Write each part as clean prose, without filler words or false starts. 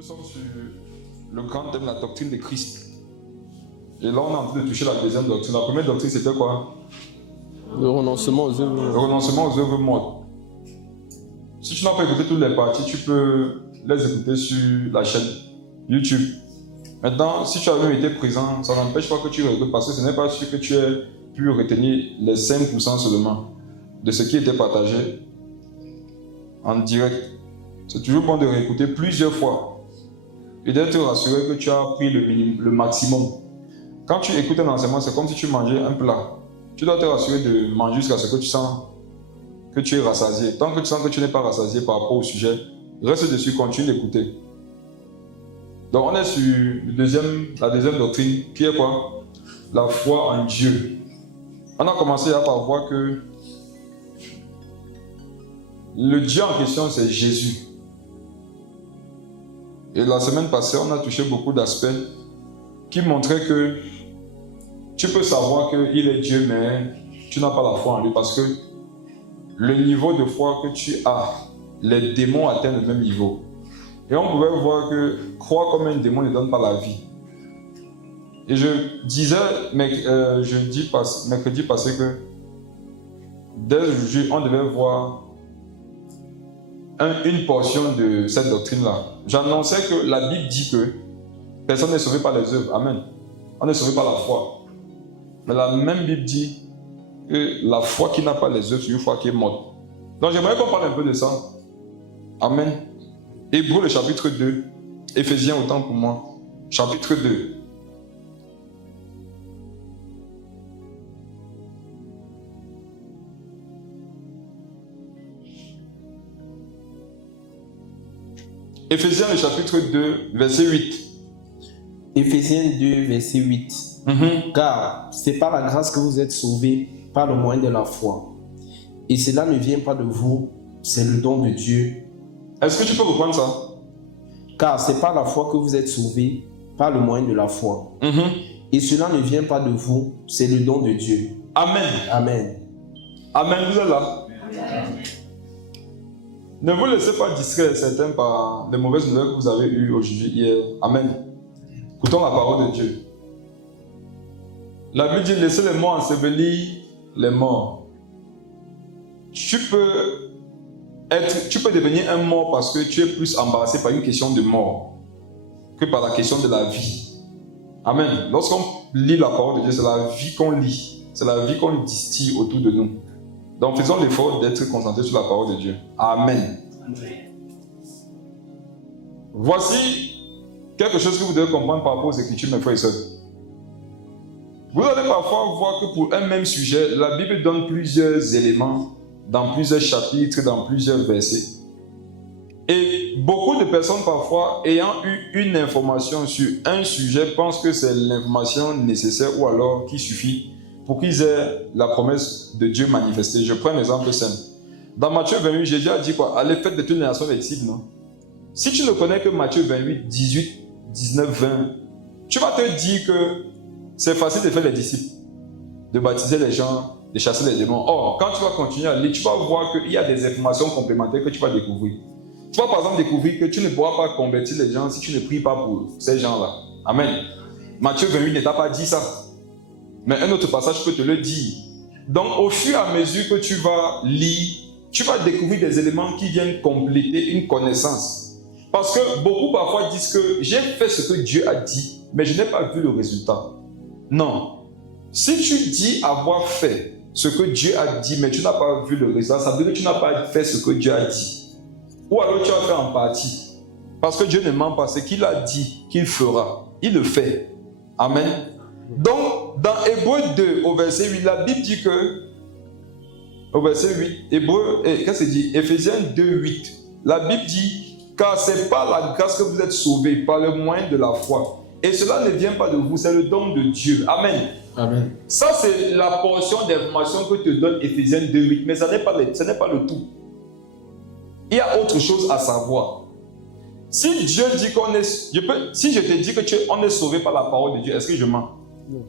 Nous sommes sur le grand thème, la doctrine de Christ. Et là, on est en train de toucher la deuxième doctrine. La première doctrine, c'était quoi? Le renoncement aux œuvres. Le renoncement aux œuvres mortes. Si tu n'as pas écouté toutes les parties, tu peux les écouter sur la chaîne YouTube. Maintenant, si tu as même été présent, ça n'empêche pas que tu réécoutes parce que ce n'est pas sûr que tu aies pu retenir les 5% seulement de ce qui était partagé en direct. C'est toujours bon de réécouter plusieurs fois et d'être rassuré que tu as pris le maximum. Quand tu écoutes un enseignement, c'est comme si tu mangeais un plat. Tu dois te rassurer de manger jusqu'à ce que tu sens que tu es rassasié. Tant que tu sens que tu n'es pas rassasié par rapport au sujet, reste dessus, continue d'écouter. Donc on est sur la deuxième doctrine, qui est quoi? La foi en Dieu. On a commencé par voir que le Dieu en question, c'est Jésus. Et la semaine passée, on a touché beaucoup d'aspects qui montraient que tu peux savoir qu'il est Dieu, mais tu n'as pas la foi en lui parce que le niveau de foi que tu as, les démons atteignent le même niveau. Et on pouvait voir que croire comme un démon ne donne pas la vie. Et je disais mercredi passé que dès aujourd'hui, on devait voir une portion de cette doctrine-là. J'annonçais que la Bible dit que personne n'est sauvé par les œuvres. Amen. On est sauvé par la foi. Mais la même Bible dit que la foi qui n'a pas les œuvres, c'est une foi qui est morte. Donc j'aimerais qu'on parle un peu de ça. Amen. Hébreux le chapitre 2. Éphésiens autant pour moi. Chapitre 2. Éphésiens le chapitre 2, verset 8. Éphésiens 2, verset 8. Car c'est par la grâce que vous êtes sauvés par le moyen de la foi. Et cela ne vient pas de vous, c'est le don de Dieu. Est-ce que tu peux reprendre ça? Car c'est par la foi que vous êtes sauvés par le moyen de la foi. Et cela ne vient pas de vous, c'est le don de Dieu. Amen. Amen. Amen, vous êtes là? Amen. Ne vous laissez pas distraire certains par les mauvaises nouvelles que vous avez eues aujourd'hui, hier. Amen. Écoutons la parole de Dieu. La Bible dit, laissez les morts ensevelir les morts. Tu peux devenir un mort parce que tu es plus embarrassé par une question de mort que par la question de la vie. Amen. Lorsqu'on lit la parole de Dieu, c'est la vie qu'on lit. C'est la vie qu'on distille autour de nous. Donc faisons l'effort d'être concentrés sur la parole de Dieu. Amen. Voici quelque chose que vous devez comprendre par rapport aux Écritures, mes frères et sœurs. Vous allez parfois voir que pour un même sujet, la Bible donne plusieurs éléments dans plusieurs chapitres, dans plusieurs versets. Et beaucoup de personnes parfois, ayant eu une information sur un sujet, pensent que c'est l'information nécessaire ou alors qui suffit pour qu'ils aient la promesse de Dieu manifestée. Je prends un exemple simple. Dans Matthieu 28, Jésus a dit quoi? Allez, faites de toutes les nations des disciples, non? Si tu ne connais que Matthieu 28, 18, 19, 20, tu vas te dire que c'est facile de faire les disciples, de baptiser les gens, de chasser les démons. Or, quand tu vas continuer à lire, tu vas voir qu'il y a des informations complémentaires que tu vas découvrir. Tu vas par exemple découvrir que tu ne pourras pas convertir les gens si tu ne pries pas pour ces gens-là. Amen. Matthieu 28 ne t'a pas dit ça. Mais un autre passage peut te le dire. Donc, au fur et à mesure que tu vas lire, tu vas découvrir des éléments qui viennent compléter une connaissance. Parce que beaucoup parfois disent que j'ai fait ce que Dieu a dit, mais je n'ai pas vu le résultat. Non. Si tu dis avoir fait ce que Dieu a dit, mais tu n'as pas vu le résultat, ça veut dire que tu n'as pas fait ce que Dieu a dit. Ou alors tu as fait en partie. Parce que Dieu ne ment pas. Ce qu'il a dit qu'il fera, il le fait. Amen. Donc, dans Hébreux 2, au verset 8, la Bible dit que, au verset 8, qu'est-ce que dit? Éphésiens 2, 8, la Bible dit, car c'est par la grâce que vous êtes sauvés, par le moyen de la foi. Et cela ne vient pas de vous, c'est le don de Dieu. Amen. Amen. Ça, c'est la portion d'information que te donne Éphésiens 2, 8, mais ce n'est pas le tout. Il y a autre chose à savoir. Si Dieu dit qu'on est... si je te dis que on est sauvé par la parole de Dieu, est-ce que je mens? Non.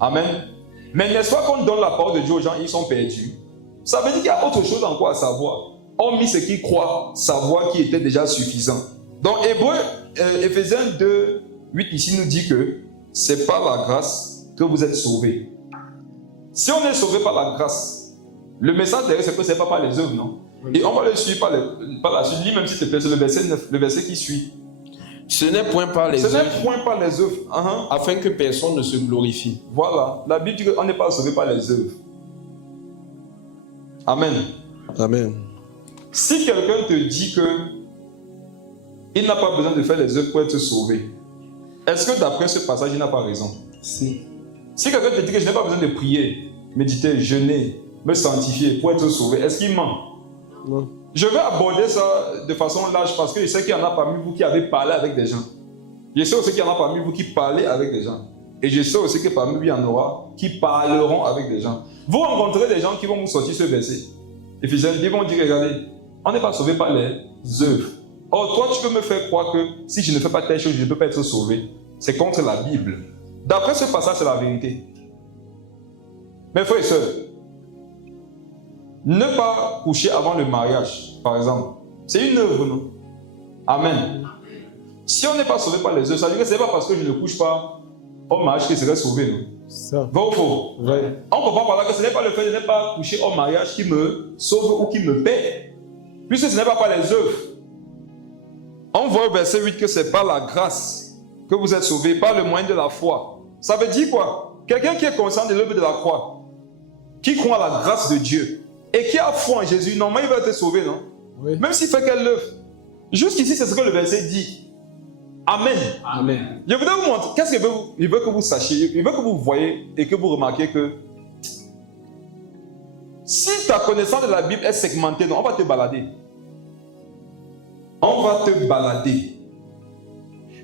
Amen. Mais n'est-ce pas qu'on donne la parole de Dieu aux gens, ils sont perdus? Ça veut dire qu'il y a autre chose encore à savoir. Hormis ce qu'ils croient savoir qui était déjà suffisant. Donc Hébreux Éphésiens 2, 8 ici nous dit que c'est par la grâce que vous êtes sauvés. Si on est sauvé par la grâce, le message derrière, c'est que ce n'est pas par les œuvres, non? Et on va le suivre par la suite. Lis même si tu te plais, c'est le verset 9, le verset qui suit. Ce n'est point par les Ce œuvres, n'est point par les œuvres. afin que personne ne se glorifie. Voilà. La Bible dit qu'on n'est pas sauvé par les œuvres. Amen. Amen. Si quelqu'un te dit que il n'a pas besoin de faire les œuvres pour être sauvé, est-ce que d'après ce passage, il n'a pas raison? Si. Si quelqu'un te dit que je n'ai pas besoin de prier, méditer, jeûner, me sanctifier pour être sauvé, est-ce qu'il ment? Non. Je vais aborder ça de façon large parce que je sais qu'il y en a parmi vous qui avez parlé avec des gens. Je sais aussi qu'il y en a parmi vous qui parlez avec des gens. Et je sais aussi que parmi vous, il y en aura qui parleront avec des gens. Vous rencontrez des gens qui vont vous sortir ce verset. Éphésiens, ils vont dire, regardez, on n'est pas sauvé par les œuvres. Or, toi, tu peux me faire croire que si je ne fais pas telle chose, je ne peux pas être sauvé. C'est contre la Bible. D'après ce passage, c'est la vérité. Mes frères et sœurs, ne pas coucher avant le mariage, par exemple, c'est une œuvre, non? Amen. Si on n'est pas sauvé par les œuvres, ça veut dire que ce n'est pas parce que je ne couche pas au mariage que je serai sauvé, non? Ça. Vrai ou faux? Ouais. On comprend par là que ce n'est pas le fait de ne pas coucher au mariage qui me sauve ou qui me paie, puisque ce n'est pas par les œuvres. On voit au verset 8 que c'est par la grâce que vous êtes sauvés, par le moyen de la foi. Ça veut dire quoi? Quelqu'un qui est conscient de l'œuvre de la croix, qui croit à la grâce de Dieu et qui a foi en Jésus, normalement il va être sauvé, non? Oui. Même s'il fait quelle œuvre. Jusqu'ici, c'est ce que le verset dit. Amen. Amen. Je voudrais vous montrer, qu'est-ce qu'il veut, il veut que vous sachiez, il veut que vous voyez et que vous remarquiez que si ta connaissance de la Bible est segmentée, on va te balader. On va te balader.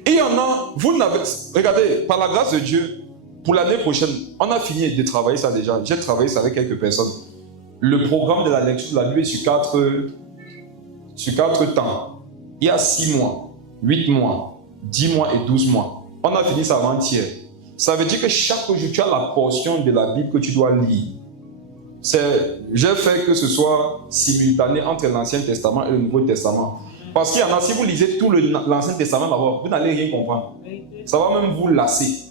Et il y en a, vous n'avez, regardez, par la grâce de Dieu, pour l'année prochaine, on a fini de travailler ça déjà. J'ai travaillé ça avec quelques personnes. Le programme de la lecture de la Bible est sur 4 temps. Il y a 6 mois, 8 mois, 10 mois et 12 mois. On a fini ça avant-hier. Ça veut dire que chaque jour, tu as la portion de la Bible que tu dois lire. J'ai fait que ce soit simultané entre l'Ancien Testament et le Nouveau Testament. Parce qu'il y en a, si vous lisez tout l'Ancien Testament d'abord, vous n'allez rien comprendre. Ça va même vous lasser.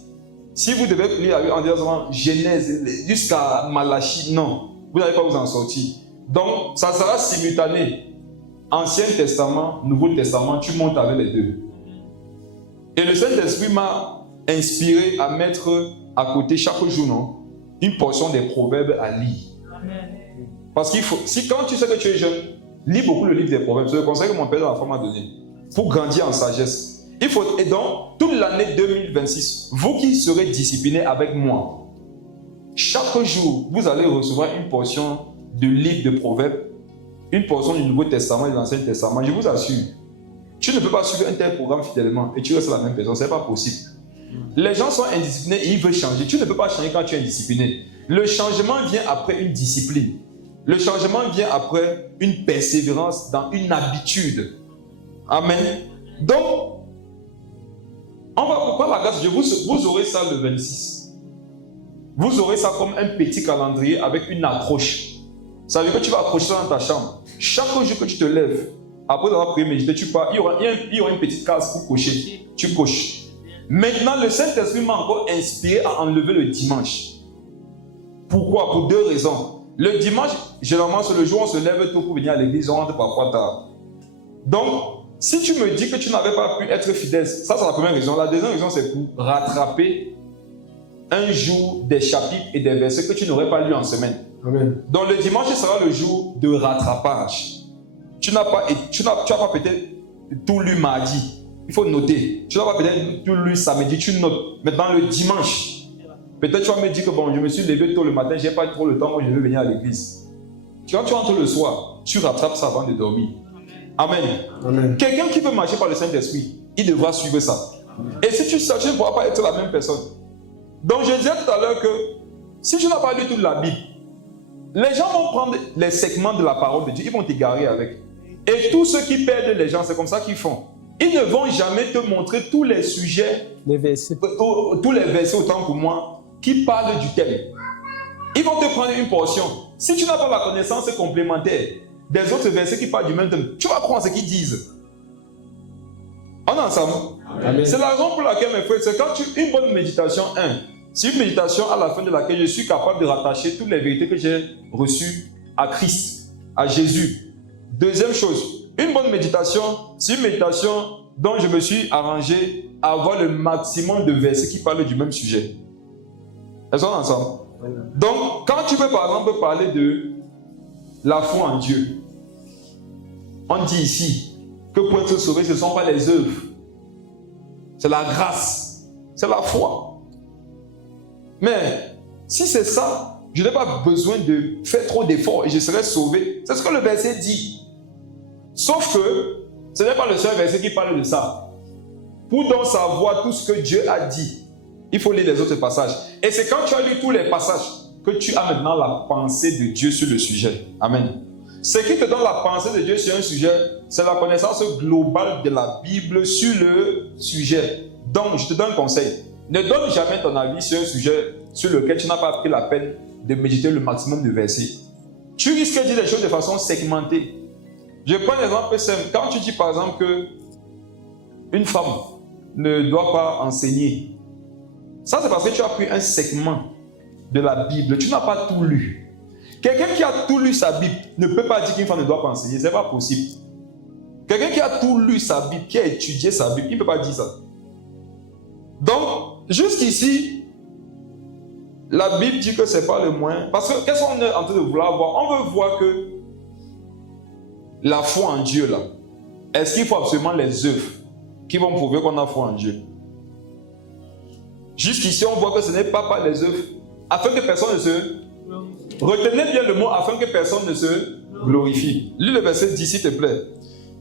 Si vous devez lire en disant Genèse jusqu'à Malachie, non, vous n'allez pas vous en sortir. Donc, ça sera simultané. Ancien Testament, Nouveau Testament, tu montes avec les deux. Et le Saint-Esprit m'a inspiré à mettre à côté chaque jour, non, une portion des proverbes à lire. Parce qu'il faut, si quand tu sais que tu es jeune, lis beaucoup le livre des proverbes. C'est le conseil que mon père de la femme m'a donné. Pour grandir en sagesse. Il faut, et donc, toute l'année 2026, vous qui serez disciplinés avec moi, chaque jour, vous allez recevoir une portion de livre de proverbes, une portion du Nouveau Testament et de l'Ancien Testament. Je vous assure, tu ne peux pas suivre un tel programme fidèlement et tu restes la même personne. Ce n'est pas possible. Les gens sont indisciplinés et ils veulent changer. Tu ne peux pas changer quand tu es indiscipliné. Le changement vient après une discipline. Le changement vient après une persévérance dans une habitude. Amen. Donc, on va par la grâce de Dieu, vous aurez ça le 26. Vous aurez ça comme un petit calendrier avec une accroche. Ça veut dire que tu vas accrocher ça dans ta chambre. Chaque jour que tu te lèves, après avoir prié, médité, tu pars, il y aura une petite case pour cocher. Tu coches. Maintenant, le Saint-Esprit m'a encore inspiré à enlever le dimanche. Pourquoi? Pour 2 raisons. Le dimanche, généralement, c'est le jour où on se lève tôt pour venir à l'église, on rentre parfois tard. Donc, si tu me dis que tu n'avais pas pu être fidèle, ça c'est la première raison. La deuxième raison, c'est pour rattraper un jour des chapitres et des versets que tu n'aurais pas lus en semaine. Amen. Donc, le dimanche sera le jour de rattrapage. Tu n'as pas peut-être tout lu mardi. Il faut noter. Tu n'as pas peut-être tout lu samedi, tu notes. Maintenant, le dimanche, peut-être tu vas me dire que bon, je me suis levé tôt le matin, je n'ai pas trop le temps, moi je veux venir à l'église. Quand tu rentres le soir, tu rattrapes ça avant de dormir. Amen. Amen. Quelqu'un qui veut marcher par le Saint-Esprit, il devra suivre ça. Et si tu ne pourras pas être la même personne. Donc je disais tout à l'heure que si tu n'as pas lu toute la Bible, les gens vont prendre les segments de la parole de Dieu, ils vont t'égarer avec. Et tous ceux qui perdent les gens, c'est comme ça qu'ils font. Ils ne vont jamais te montrer tous les sujets, Les versets. tous les versets autant pour moi, qui parlent du thème. Ils vont te prendre une portion. Si tu n'as pas la connaissance complémentaire des autres versets qui parlent du même thème, tu vas prendre ce qu'ils disent. On est ensemble? Amen. C'est la raison pour laquelle, mes frères, c'est quand une bonne méditation, c'est une méditation à la fin de laquelle je suis capable de rattacher toutes les vérités que j'ai reçues à Christ, à Jésus. Deuxième chose, une bonne méditation, c'est une méditation dont je me suis arrangé à avoir le maximum de versets qui parlent du même sujet. Est-ce qu'on est ensemble? Donc, quand tu veux par exemple parler de la foi en Dieu, on dit ici que pour être sauvé, ce ne sont pas les œuvres, c'est la grâce, c'est la foi. Mais si c'est ça, je n'ai pas besoin de faire trop d'efforts et je serai sauvé. C'est ce que le verset dit. Sauf que ce n'est pas le seul verset qui parle de ça. Pour donc savoir tout ce que Dieu a dit, il faut lire les autres passages. Et c'est quand tu as lu tous les passages que tu as maintenant la pensée de Dieu sur le sujet. Amen. Ce qui te donne la pensée de Dieu sur un sujet, c'est la connaissance globale de la Bible sur le sujet. Donc, je te donne un conseil. Ne donne jamais ton avis sur un sujet sur lequel tu n'as pas pris la peine de méditer le maximum de versets. Tu risques de dire des choses de façon segmentée. Je prends l'exemple simple. Quand tu dis par exemple que une femme ne doit pas enseigner, ça c'est parce que tu as pris un segment de la Bible. Tu n'as pas tout lu. Quelqu'un qui a tout lu sa Bible ne peut pas dire qu'une femme ne doit pas enseigner. Ce n'est pas possible. Quelqu'un qui a tout lu sa Bible, qui a étudié sa Bible, il ne peut pas dire ça. Donc, jusqu'ici, la Bible dit que ce n'est pas le moyen. Parce que qu'est-ce qu'on est en train de vouloir voir? On veut voir que la foi en Dieu, là, est-ce qu'il faut absolument les œuvres qui vont prouver qu'on a foi en Dieu? Jusqu'ici, on voit que ce n'est pas par les œuvres, afin que personne ne se... Retenez bien le mot, afin que personne ne se glorifie. Lis le verset 10, s'il te plaît.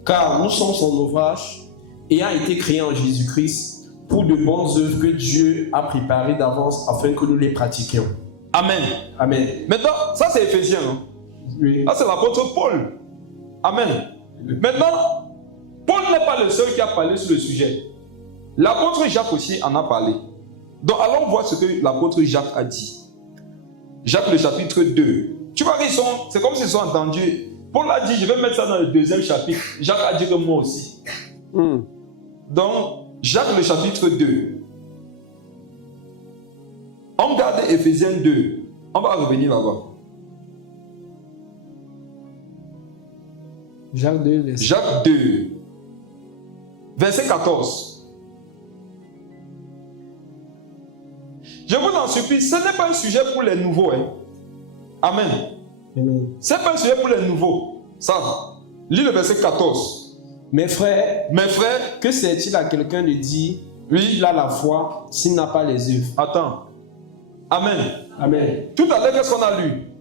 Car nous sommes son ouvrage, ayant été créés en Jésus-Christ, pour de bonnes œuvres que Dieu a préparées d'avance afin que nous les pratiquions. Amen. Amen. Maintenant, ça c'est Éphésiens. Hein? Oui. Là, c'est l'apôtre Paul. Amen. Maintenant, Paul n'est pas le seul qui a parlé sur le sujet. L'apôtre Jacques aussi en a parlé. Donc, allons voir ce que l'apôtre Jacques a dit. Jacques, le chapitre 2. Tu vois qu'ils sont, c'est comme s'ils sont entendus. Paul a dit, je vais mettre ça dans le deuxième chapitre. Jacques a dit que moi aussi. Donc, Jacques, le chapitre 2. On regarde Éphésiens 2. On va revenir là-bas. Jacques 2, Jacques 2, verset 14. Je vous en supplie, ce n'est pas un sujet pour les nouveaux. Hein. Amen. Amen. Ce n'est pas un sujet pour les nouveaux. Ça, lis le verset 14. Mes frères, que sert-il à quelqu'un de dire oui, il a la foi s'il n'a pas les œuvres? Attends. Amen. Amen. Tout à l'heure, qu'est-ce qu'on a lu?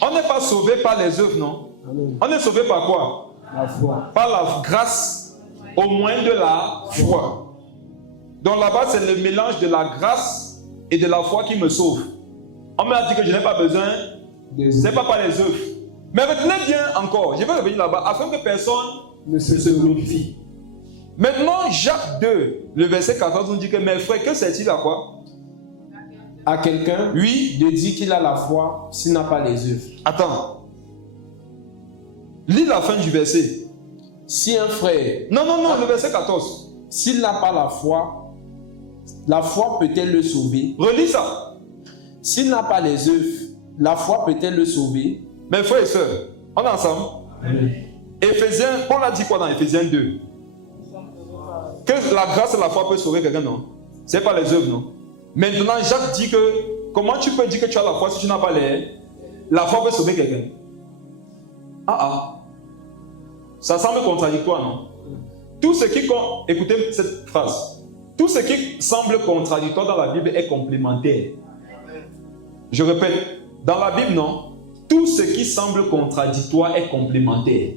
On n'est pas sauvé par les œuvres, non? Amen. On est sauvé par quoi? La foi. Par la grâce, au moins de la foi. Donc là-bas, c'est le mélange de la grâce et de la foi qui me sauve. On m'a dit que je n'ai pas besoin, ce n'est pas par les œuvres. Mais retenez bien encore, je vais revenir là-bas, afin que personne ne se glorifie. Maintenant, Jacques 2, le verset 14, nous dit que mes frères, que c'est-il à quoi? À quelqu'un, oui, de dire qu'il a la foi s'il n'a pas les œuvres. Attends. Lis la fin du verset. Si un frère... Non, le verset 14. S'il n'a pas la foi peut-elle le sauver? Relis ça. S'il n'a pas les œuvres, la foi peut-elle le sauver? Mes frères et sœurs, on est ensemble? Oui. Éphésiens, Paul a dit quoi dans Éphésiens 2? Que la grâce et la foi peuvent sauver quelqu'un, non? C'est pas les œuvres, non? Maintenant, Jacques dit que comment tu peux dire que tu as la foi si tu n'as pas la foi peut sauver quelqu'un? Ça semble contradictoire, non? Tout ce qui... Écoutez cette phrase. Tout ce qui semble contradictoire dans la Bible est complémentaire. Je répète, dans la Bible, non? Tout ce qui semble contradictoire est complémentaire.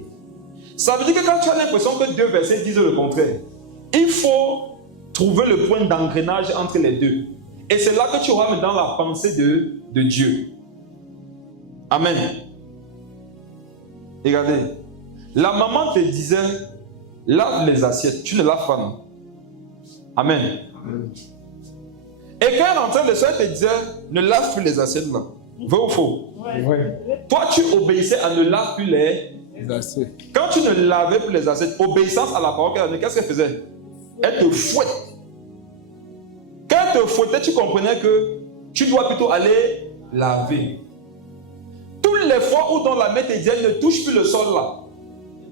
Ça veut dire que quand tu as l'impression que deux versets disent le contraire, il faut trouver le point d'engrenage entre les deux. Et c'est là que tu auras dans la pensée de Dieu. Amen. Regardez. La maman te disait, lave les assiettes. Tu ne laves pas, non? Amen. Et quand elle rentrait le soir, elle te disait, ne lave plus les assiettes là. Vrai ou faux? Ouais. Toi, tu obéissais à ne laver plus les assiettes. Quand tu ne lavais plus les assiettes, obéissance à la parole qu'elle a donnée, qu'est-ce qu'elle faisait? elle te fouette. Quand elle te fouettait, tu comprenais que tu dois plutôt aller laver. Toutes les fois où dans la main te disait ne touche plus le sol là,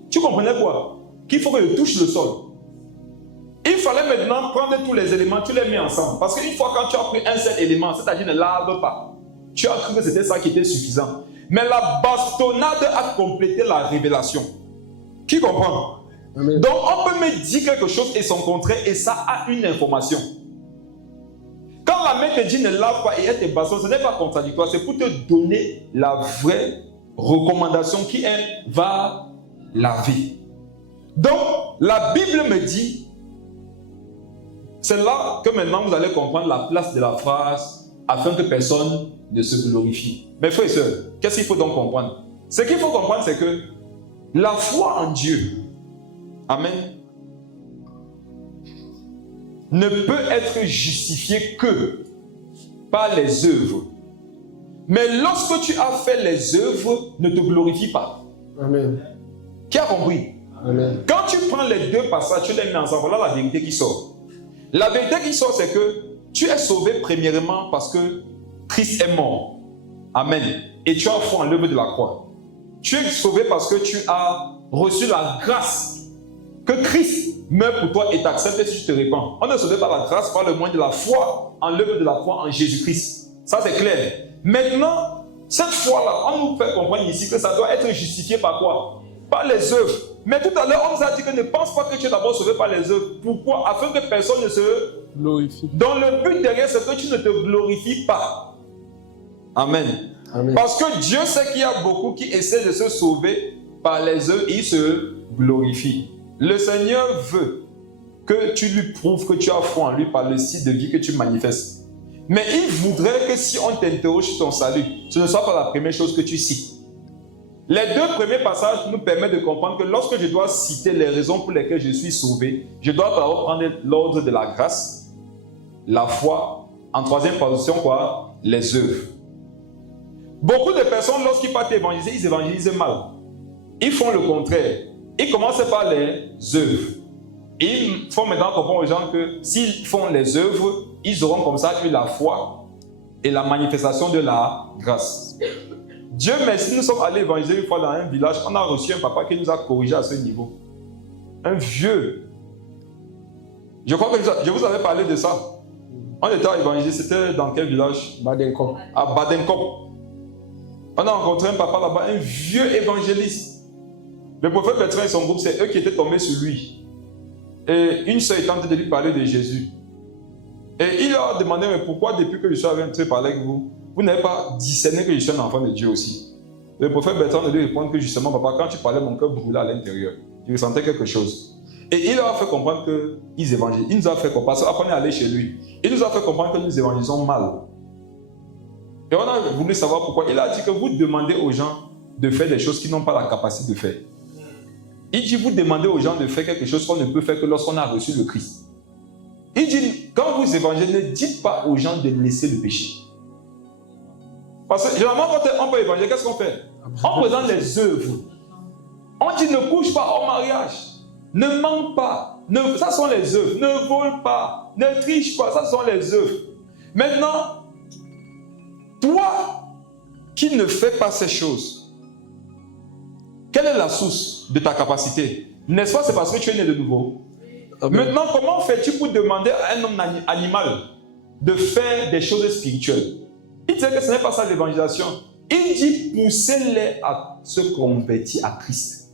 tu comprenais quoi? Qu'il faut que je touche le sol. Il fallait maintenant prendre tous les éléments, tu les mets ensemble. Parce qu'une fois quand tu as pris un seul élément, c'est-à-dire ne lave pas, tu as cru que c'était ça qui était suffisant. Mais la bastonnade a complété la révélation. Qui comprend? Amen. Donc on peut me dire quelque chose et son contraire et ça a une information. Quand la main te dit ne lave pas et elle te bastonne, ce n'est pas contradictoire, c'est pour te donner la vraie recommandation qui est va laver. Donc la Bible me dit, c'est là que maintenant vous allez comprendre la place de la phrase afin que personne ne se glorifie. Mes frères et sœurs, qu'est-ce qu'il faut donc comprendre? Ce qu'il faut comprendre, c'est que la foi en Dieu, amen, ne peut être justifiée que par les œuvres. Mais lorsque tu as fait les œuvres, ne te glorifie pas. Amen. Qui a compris? Amen. Quand tu prends les deux passages, tu les mets ensemble, voilà la vérité qui sort. La vérité qui sort, c'est que tu es sauvé premièrement parce que Christ est mort. Amen. Et tu as foi en l'œuvre de la croix. Tu es sauvé parce que tu as reçu la grâce que Christ meurt pour toi et t'accepte si tu te répands. On est sauvé par la grâce, par le moyen de la foi en l'œuvre de la croix en Jésus-Christ. Ça c'est clair. Maintenant, cette foi-là, on nous fait comprendre ici que ça doit être justifié par quoi? Par les œuvres. Mais tout à l'heure, on nous a dit que ne pense pas que tu es d'abord sauvé par les œuvres. Pourquoi? Afin que personne ne se glorifie. Donc le but derrière, c'est que tu ne te glorifies pas. Amen. Amen. Parce que Dieu sait qu'il y a beaucoup qui essaient de se sauver par les œuvres et ils se glorifient. Le Seigneur veut que tu lui prouves que tu as foi en lui par le style de vie que tu manifestes. Mais il voudrait que si on t'interroge sur ton salut, ce ne soit pas la première chose que tu cites. Les deux premiers passages nous permettent de comprendre que lorsque je dois citer les raisons pour lesquelles je suis sauvé, je dois d'abord prendre l'ordre de la grâce, la foi, en troisième position quoi? Les œuvres. Beaucoup de personnes, lorsqu'ils partent évangéliser, ils évangélisent mal. Ils font le contraire. Ils commencent par les œuvres. Ils font maintenant comprendre aux gens que s'ils font les œuvres, ils auront comme ça eu la foi et la manifestation de la grâce. Dieu merci, nous sommes allés évangéliser une fois dans un village. On a reçu un papa qui nous a corrigé à ce niveau. Un vieux. Je crois que je vous avais parlé de ça. On était à évangéliser, c'était dans quel village? Badenkop. À Badenkop. On a rencontré un papa là-bas, un vieux évangéliste. Le prophète Bertrand et son groupe, c'est eux qui étaient tombés sur lui. Et une sœur est tentée de lui parler de Jésus. Et il a demandé, mais pourquoi depuis que je suis en train de parler avec vous, vous n'avez pas discerné que je suis un enfant de Dieu aussi? Le prophète Bertrand lui répond que justement, papa, quand tu parlais, mon cœur brûlait à l'intérieur. Je ressentais quelque chose. Et il leur a fait comprendre qu'ils évangélisent. Il nous a fait comprendre, parce qu'après on est allé chez lui. Il nous a fait comprendre que nous évangélisons mal. Et on a voulu savoir pourquoi. Il a dit que vous demandez aux gens de faire des choses qu'ils n'ont pas la capacité de faire. Il dit, vous demandez aux gens de faire quelque chose qu'on ne peut faire que lorsqu'on a reçu le Christ. Il dit, quand vous évangélisez, ne dites pas aux gens de laisser le péché. Parce que généralement, quand on peut évangéliser, qu'est-ce qu'on fait? On présente les œuvres. On dit, ne couche pas au mariage. Ne mente pas. Ça sont les œuvres. Ne vole pas. Ne triche pas. Ça sont les œuvres. Maintenant, toi qui ne fais pas ces choses, quelle est la source de ta capacité? N'est-ce pas, c'est parce que tu es né de nouveau? Amen. Maintenant, comment fais-tu pour demander à un homme animal de faire des choses spirituelles? Il dit que ce n'est pas ça l'évangélisation. Il dit poussez-les à se convertir à Christ.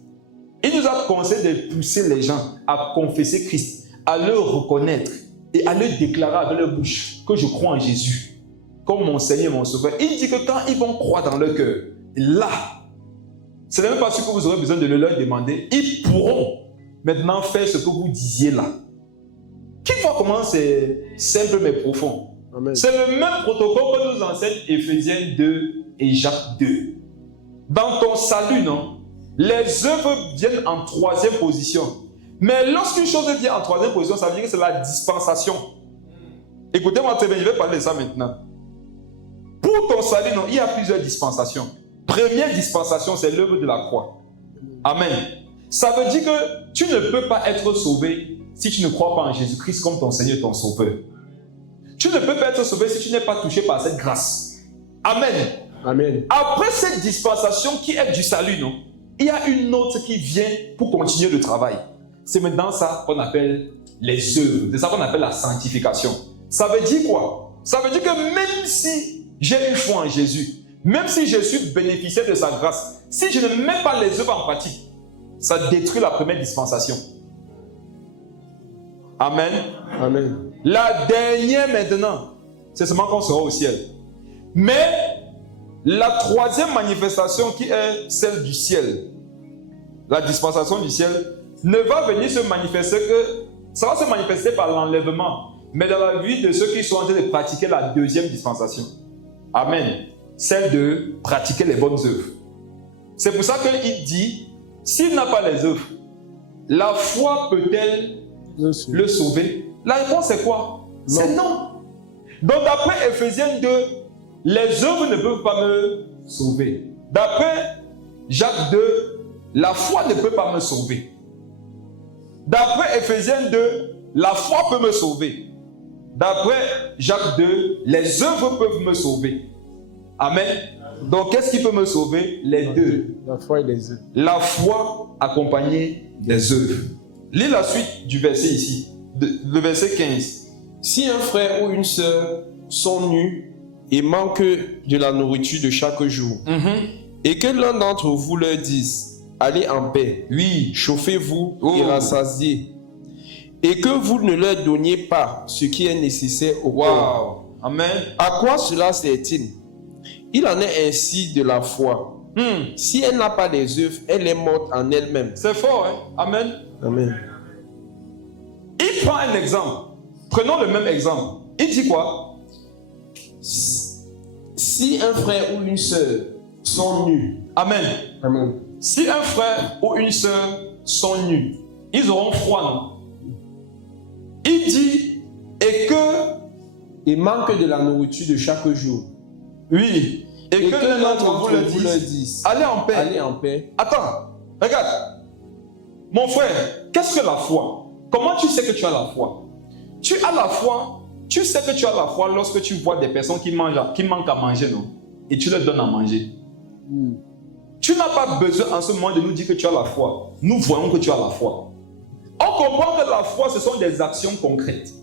Il nous a conseillé de pousser les gens à confesser Christ, à le reconnaître et à le déclarer avec leur bouche que je crois en Jésus comme mon Seigneur et mon Sauveur. Il dit que quand ils vont croire dans leur cœur, là, ce n'est même pas ce que vous aurez besoin de le leur demander. Ils pourront maintenant faire ce que vous disiez là. Qui voit comment c'est simple mais profond? Amen. C'est le même protocole que nous enseigne Éphésiens 2 et Jacques 2. Dans ton salut, non? Les œuvres viennent en troisième position. Mais lorsqu'une chose vient en troisième position, ça veut dire que c'est la dispensation. Écoutez-moi très bien, je vais parler de ça maintenant. Pour ton salut, non, il y a plusieurs dispensations. Première dispensation, c'est l'œuvre de la croix. Amen. Ça veut dire que tu ne peux pas être sauvé si tu ne crois pas en Jésus-Christ comme ton Seigneur et ton Sauveur. Tu ne peux pas être sauvé si tu n'es pas touché par cette grâce. Amen. Amen. Après cette dispensation qui est du salut, non, il y a une autre qui vient pour continuer le travail. C'est maintenant ça qu'on appelle les œuvres. C'est ça qu'on appelle la sanctification. Ça veut dire quoi? Ça veut dire que même si j'ai une foi en Jésus, même si je suis bénéficiaire de sa grâce, si je ne mets pas les œuvres en pratique, ça détruit la première dispensation. Amen. Amen. La dernière maintenant, c'est seulement qu'on sera au ciel. Mais la troisième manifestation qui est celle du ciel, la dispensation du ciel, ne va venir se manifester que, ça va se manifester par l'enlèvement, mais dans la vie de ceux qui sont en train de pratiquer la deuxième dispensation. Amen. Celle de pratiquer les bonnes œuvres. C'est pour ça qu'il dit, s'il n'a pas les œuvres, la foi peut-elle le sauver? La réponse est quoi? C'est non. Donc d'après Ephésiens 2, les œuvres ne peuvent pas me sauver. D'après Jacques 2, la foi ne peut pas me sauver. D'après Ephésiens 2, la foi peut me sauver. D'après Jacques 2, les œuvres peuvent me sauver. Amen. Donc qu'est-ce qui peut me sauver? Les deux. La foi et les œuvres. La foi accompagnée des œuvres. Lis la suite du verset ici, le verset 15. Si un frère ou une sœur sont nus et manquent de la nourriture de chaque jour, et que l'un d'entre vous leur dise, allez en paix, Oui. chauffez-vous et rassasiez, et que vous ne leur donniez pas ce qui est nécessaire au corps. Wow. Amen. À quoi cela sert-il? Il en est ainsi de la foi. Si elle n'a pas des œuvres, elle est morte en elle-même. C'est fort, hein? Amen. Amen. Il prend un exemple. Prenons le même exemple. Il dit quoi? Si un frère ou une sœur sont nus, Amen. Amen. Si un frère ou une sœur sont nus, ils auront froid, non? Il dit, et que... et manquent de la nourriture de chaque jour, Oui. Et que l'un d'entre vous leur dise, allez en paix. allez en paix. Attends, regarde. Mon frère, qu'est-ce que la foi? Comment tu sais que tu as la foi? Tu as la foi, tu sais que tu as la foi lorsque tu vois des personnes qui manquent à manger, non? Et tu leur donnes à manger. Tu n'as pas besoin en ce moment de nous dire que tu as la foi. Nous voyons que tu as la foi. On comprend que la foi, ce sont des actions concrètes.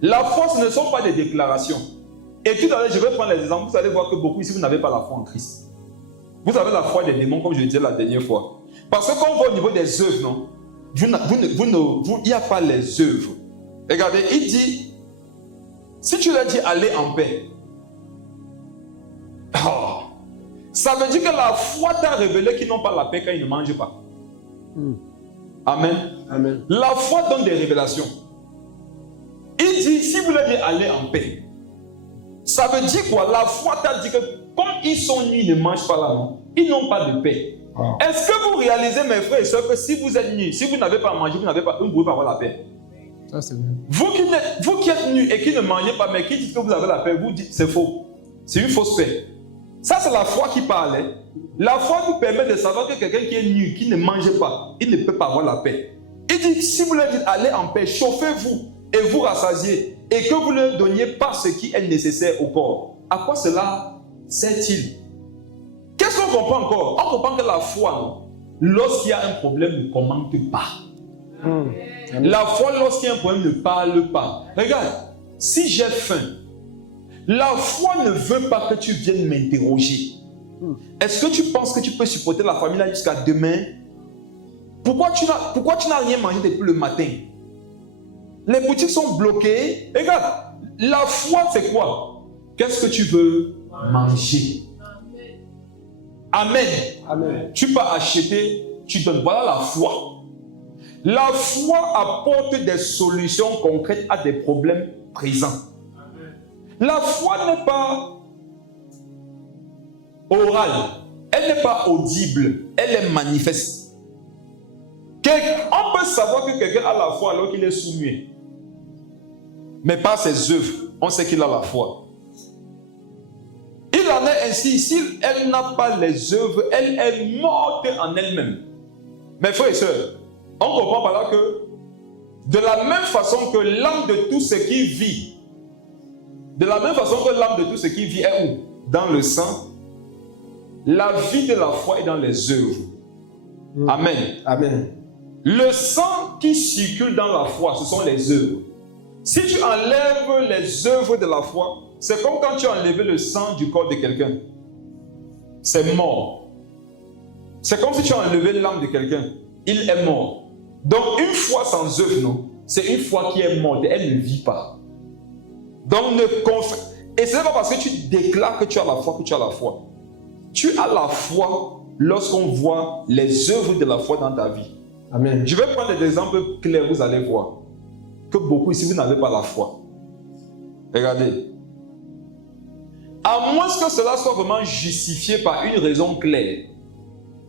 La foi, ce ne sont pas des déclarations. Et tout à l'heure, je vais prendre les exemples. Vous allez voir que beaucoup ici, vous n'avez pas la foi en Christ. Vous avez la foi des démons, comme je le disais la dernière fois. Parce que quand on va au niveau des œuvres, non, il n'y a pas les œuvres. Regardez, il dit, si tu leur dis allez en paix, ça veut dire que la foi t'a révélé qu'ils n'ont pas la paix quand ils ne mangent pas. Amen. Amen. La foi donne des révélations. Il dit, si vous leur dites allez en paix, ça veut dire quoi? La foi t'a dit que quand ils sont nus, ils ne mangent pas là, non? Ils n'ont pas de paix. Wow. Est-ce que vous réalisez, mes frères et sœurs, que si vous êtes nus, si vous n'avez pas à manger, vous ne pouvez pas avoir la paix? Ça, c'est bien. Vous qui êtes nus et qui ne mangez pas, mais qui dites que vous avez la paix, vous dites c'est faux. C'est une fausse paix. Ça, c'est la foi qui parle. Hein? La foi vous permet de savoir que quelqu'un qui est nu, qui ne mange pas, il ne peut pas avoir la paix. Il dit, si vous leur dites allez en paix, chauffez-vous et vous rassasiez, et que vous ne leur donniez pas ce qui est nécessaire au corps. À quoi cela sert-il? Qu'est-ce qu'on comprend encore? On comprend que la foi, lorsqu'il y a un problème, ne commente pas. La foi, lorsqu'il y a un problème, ne parle pas. Regarde, si j'ai faim, la foi ne veut pas que tu viennes m'interroger. Est-ce que tu penses que tu peux supporter la famille là jusqu'à demain? Pourquoi tu n'as rien mangé depuis le matin? Les boutiques sont bloquées. Regarde, la foi c'est quoi? Qu'est-ce que tu veux manger? Amen. Amen. Tu peux acheter, tu donnes. Voilà la foi. La foi apporte des solutions concrètes à des problèmes présents. La foi n'est pas orale, elle n'est pas audible, elle est manifeste. On peut savoir que quelqu'un a la foi alors qu'il est soumis. Mais par ses œuvres, on sait qu'il a la foi. Il en est ainsi, si elle n'a pas les œuvres, elle est morte en elle-même. Mes frères et sœurs, on comprend par là que De la même façon que l'âme de tout ce qui vit, de la même façon que l'âme de tout ce qui vit est où? Dans le sang. La vie de la foi est dans les œuvres. Amen. Amen. Le sang qui circule dans la foi, ce sont les œuvres. Si tu enlèves les œuvres de la foi, c'est comme quand tu as enlevé le sang du corps de quelqu'un. C'est mort. C'est comme si tu as enlevé l'âme de quelqu'un. Il est mort. Donc une foi sans œuvre, non, c'est une foi qui est morte. Elle ne vit pas. Donc et ce n'est pas parce que tu déclares que tu as la foi que tu as la foi. Tu as la foi lorsqu'on voit les œuvres de la foi dans ta vie. Amen. Je vais prendre des exemples clairs, vous allez voir que beaucoup ici, vous n'avez pas la foi. Regardez. À moins que cela soit vraiment justifié par une raison claire.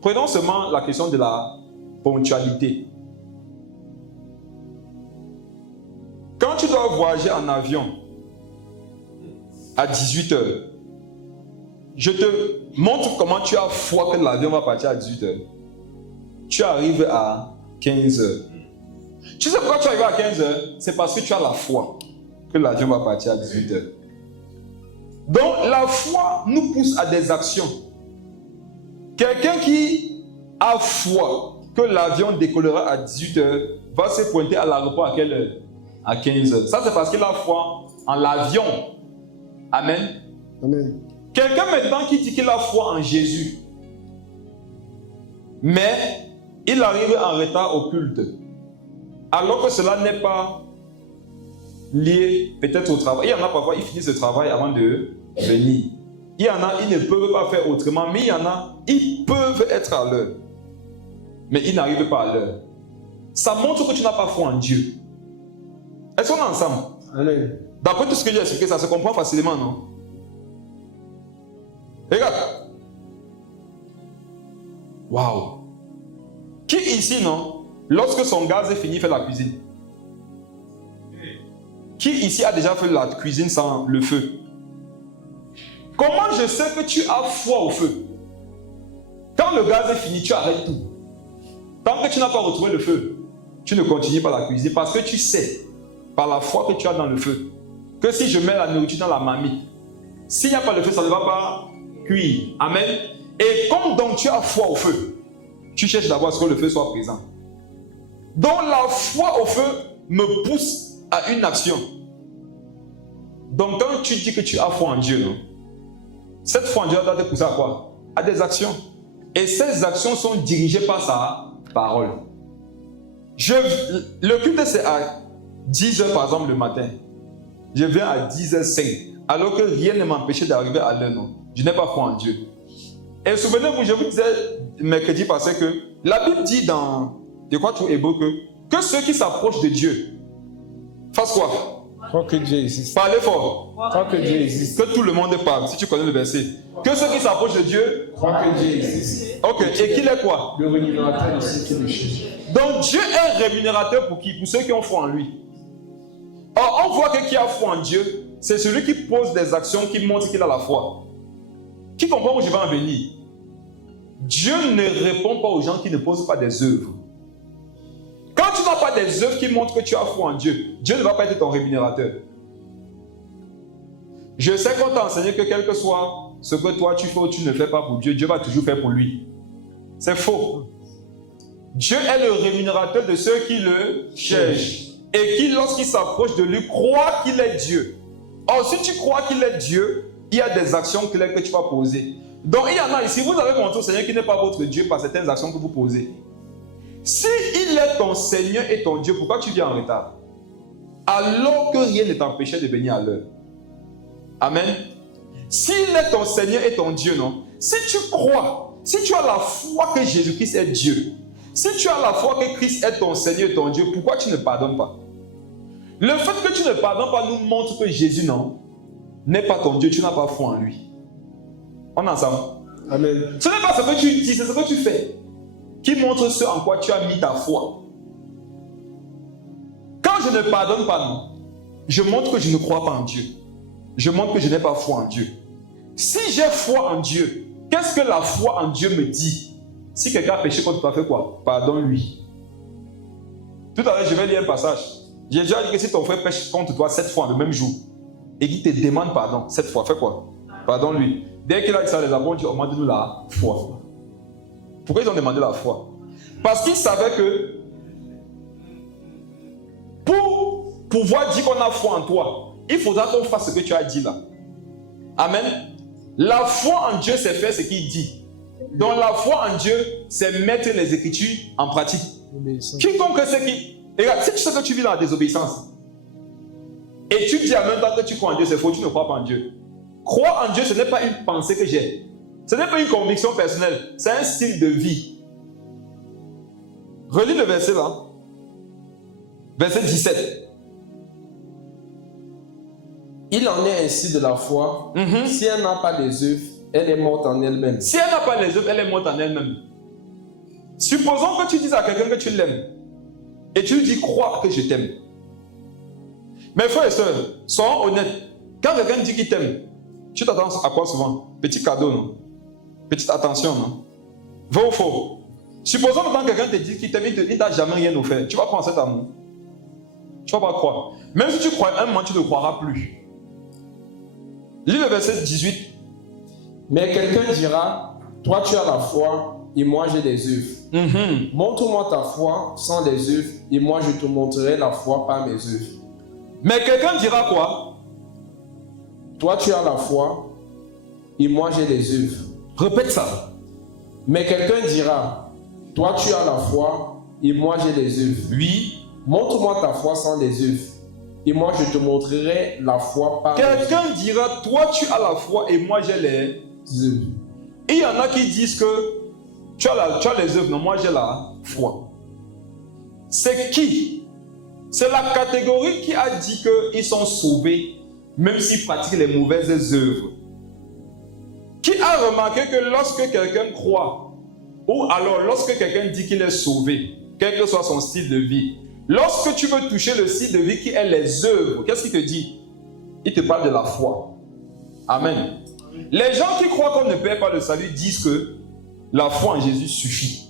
Prenons seulement la question de la ponctualité. Quand tu dois voyager en avion à 18h, je te montre comment tu as foi que l'avion va partir à 18h. Tu arrives à 15h. Tu sais pourquoi tu arrives à 15h? C'est parce que tu as la foi que l'avion va partir à 18h. Donc la foi nous pousse à des actions. Quelqu'un qui a foi que l'avion décollera à 18h va se pointer à l'aéroport à quelle heure? À 15h. Ça c'est parce qu'il a foi en l'avion. Amen. Amen. Quelqu'un maintenant qui dit qu'il a foi en Jésus, mais il arrive en retard au culte, alors que cela n'est pas lié peut-être au travail. Il y en a parfois, ils finissent le travail avant de venir. Il y en a, ils ne peuvent pas faire autrement, mais il y en a, ils peuvent être à l'heure, mais ils n'arrivent pas à l'heure. Ça montre que tu n'as pas foi en Dieu. Est-ce qu'on est ensemble? Amen. D'après tout ce que j'ai expliqué, ça se comprend facilement, non? Regarde. Waouh. Qui ici, non, lorsque son gaz est fini, fait la cuisine? Qui ici a déjà fait la cuisine sans le feu? Comment je sais que tu as foi au feu? Quand le gaz est fini, tu arrêtes tout. Tant que tu n'as pas retrouvé le feu, tu ne continues pas la cuisine parce que tu sais, par la foi que tu as dans le feu, que si je mets la nourriture dans la marmite, s'il n'y a pas le feu, ça ne va pas cuire. Amen. Et comme donc tu as foi au feu, tu cherches d'abord à ce que le feu soit présent. Donc la foi au feu me pousse à une action. Donc quand tu dis que tu as foi en Dieu, non, cette foi en Dieu doit te pousser à quoi? À des actions. Et ces actions sont dirigées par sa parole. Le culte c'est à 10h par exemple le matin. Je viens à 10h05. Alors que rien ne m'empêchait d'arriver à l'heure, non. Je n'ai pas foi en Dieu. Et souvenez-vous, je vous disais mercredi passé que la Bible dit dans, je crois tout Hébreu, que ceux qui s'approchent de Dieu fassent quoi? Crois que Dieu existe. Parlez fort. Crois que Dieu existe. Que tout le monde parle, si tu connais le verset. Que ceux qui s'approchent de Dieu. Crois que Dieu existe. Ok, et qu'il est quoi? Le rémunérateur de ceux qui le cherchent. Donc Dieu est rémunérateur pour qui? Pour ceux qui ont foi en lui. Or, on voit que qui a foi en Dieu, c'est celui qui pose des actions qui montrent qu'il a la foi. Qui comprend où je vais en venir? Dieu ne répond pas aux gens qui ne posent pas des œuvres. Quand tu n'as pas des œuvres qui montrent que tu as foi en Dieu, Dieu ne va pas être ton rémunérateur. Je sais qu'on t'a enseigné que quel que soit ce que toi tu fais ou tu ne fais pas pour Dieu, Dieu va toujours faire pour lui. C'est faux. Dieu est le rémunérateur de ceux qui le cherchent et qui, lorsqu'ils s'approchent de lui, croient qu'il est Dieu. Or, si tu crois qu'il est Dieu, il y a des actions claires que tu vas poser. Donc, il y en a ici, vous avez montré au Seigneur qui n'est pas votre Dieu par certaines actions que vous posez. Si il est ton Seigneur et ton Dieu, pourquoi tu viens en retard? Alors que rien ne t'empêchait de venir à l'heure. Amen. S'il est ton Seigneur et ton Dieu, non? Si tu crois, si tu as la foi que Jésus-Christ est Dieu, si tu as la foi que Christ est ton Seigneur et ton Dieu, pourquoi tu ne pardonnes pas? Le fait que tu ne pardonnes pas nous montre que Jésus, non, n'est pas ton Dieu, tu n'as pas foi en lui. On est ensemble? Amen. Ce n'est pas ce que tu dis, c'est ce que tu fais qui montre ce en quoi tu as mis ta foi. Quand je ne pardonne pas, non, je montre que je ne crois pas en Dieu. Je montre que je n'ai pas foi en Dieu. Si j'ai foi en Dieu, qu'est-ce que la foi en Dieu me dit? Si quelqu'un a péché contre toi, fait quoi? Pardonne-lui. Tout à l'heure, je vais lire un passage. J'ai déjà dit que si ton frère pêche contre toi 7 fois le même jour, et qu'il te demande pardon 7 fois, fais quoi? Pardonne-lui. Dès qu'il a dit ça, les apôtres dit, demande-nous la foi. Pourquoi ils ont demandé la foi? Parce qu'ils savaient que pour pouvoir dire qu'on a foi en toi, il faudra qu'on fasse ce que tu as dit là. Amen. La foi en Dieu, c'est faire ce qu'il dit. Donc la foi en Dieu, c'est mettre les Écritures en pratique. Quiconque sait qui... Regarde, si tu sais que tu vis dans la désobéissance, et tu dis en même temps que tu crois en Dieu, c'est faux, tu ne crois pas en Dieu. Croire en Dieu, ce n'est pas une pensée que j'ai. Ce n'est pas une conviction personnelle, c'est un style de vie. Relis le verset là. Verset 17. Il en est ainsi de la foi. Si elle n'a pas des œuvres, elle est morte en elle-même. Si elle n'a pas les œuvres, elle est morte en elle-même. Supposons que tu dises à quelqu'un que tu l'aimes et tu lui dis crois que je t'aime. Mes frères et sœurs, soyons honnêtes. Quand quelqu'un dit qu'il t'aime, tu t'attends à quoi souvent? Petit cadeau, non? Petite attention, non? Vrai ou faux? Supposons que quand quelqu'un te dit qu'il t'aime, il ne t'a jamais rien offert. Tu vas prendre cet amour. Tu ne vas pas croire. Même si tu crois un moment, tu ne croiras plus. Lis le verset 18. Mais quelqu'un dira, toi tu as la foi et moi j'ai des œuvres. Montre-moi ta foi sans les œuvres et moi je te montrerai la foi par mes œuvres. Mais quelqu'un dira quoi? Toi tu as la foi et moi j'ai des œuvres. Répète ça. Mais quelqu'un dira, toi tu as la foi et moi j'ai des œuvres. Oui. Montre-moi ta foi sans les œuvres et moi je te montrerai la foi par mes œuvres. Quelqu'un dira, toi tu as la foi et moi j'ai les œuvres. Et il y en a qui disent que tu as les œuvres, non, moi j'ai la foi. C'est qui? C'est la catégorie qui a dit qu'ils sont sauvés, même s'ils pratiquent les mauvaises œuvres. Qui a remarqué que lorsque quelqu'un croit, ou alors lorsque quelqu'un dit qu'il est sauvé, quel que soit son style de vie, lorsque tu veux toucher le style de vie qui est les œuvres, qu'est-ce qu'il te dit? Il te parle de la foi. Amen. Les gens qui croient qu'on ne perd pas le salut disent que la foi en Jésus suffit.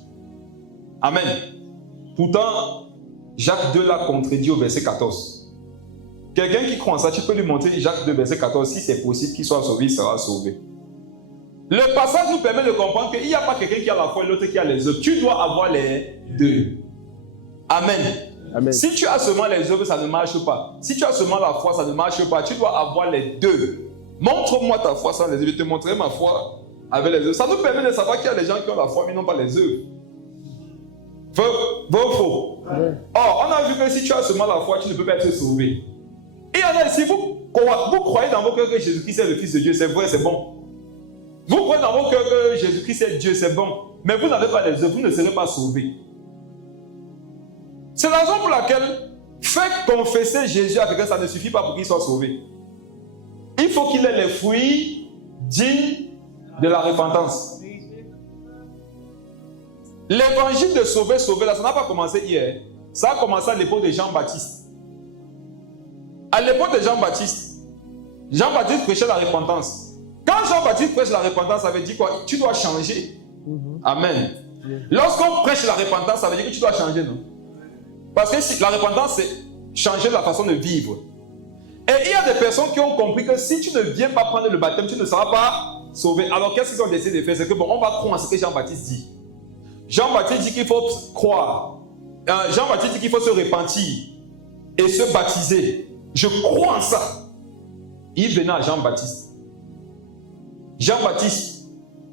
Amen. Pourtant, Jacques 2 l'a contredit au verset 14. Quelqu'un qui croit en ça, tu peux lui montrer Jacques 2, verset 14. Si c'est possible qu'il soit sauvé, il sera sauvé. Le passage nous permet de comprendre qu'il n'y a pas quelqu'un qui a la foi et l'autre qui a les œuvres. Tu dois avoir les deux. Amen. Amen. Si tu as seulement les œuvres, ça ne marche pas. Si tu as seulement la foi, ça ne marche pas. Tu dois avoir les deux. Montre-moi ta foi sans les œuvres. Je te montrerai ma foi avec les œuvres. Ça nous permet de savoir qu'il y a des gens qui ont la foi mais n'ont pas les œuvres. Vrai ou faux? Ouais. Or, on a vu que si tu as seulement la foi, tu ne peux pas être sauvé. Et il y en a ici, vous croyez dans vos cœurs que Jésus-Christ est le Fils de Dieu, c'est vrai, c'est bon. Vous croyez dans vos cœurs que Jésus-Christ est Dieu, c'est bon. Mais vous n'avez pas les œuvres, vous ne serez pas sauvés. C'est la raison pour laquelle faire confesser Jésus à quelqu'un, ça ne suffit pas pour qu'il soit sauvé. Il faut qu'il ait les fruits dignes de la repentance. L'évangile de sauver, là, ça n'a pas commencé hier. Ça a commencé à l'époque de Jean-Baptiste. À l'époque de Jean-Baptiste, Jean-Baptiste prêchait la repentance. Quand Jean-Baptiste prêche la repentance, ça veut dire quoi? Tu dois changer. Amen. Lorsqu'on prêche la repentance, ça veut dire que tu dois changer, non? Parce que la repentance, c'est changer la façon de vivre. Et il y a des personnes qui ont compris que si tu ne viens pas prendre le baptême, tu ne seras pas sauvé. Alors qu'est-ce qu'ils ont décidé de faire? C'est que bon, on va croire en ce que Jean-Baptiste dit. Jean-Baptiste dit qu'il faut croire. Jean-Baptiste dit qu'il faut se repentir et se baptiser. Je crois en ça. Il venait à Jean-Baptiste. Jean-Baptiste,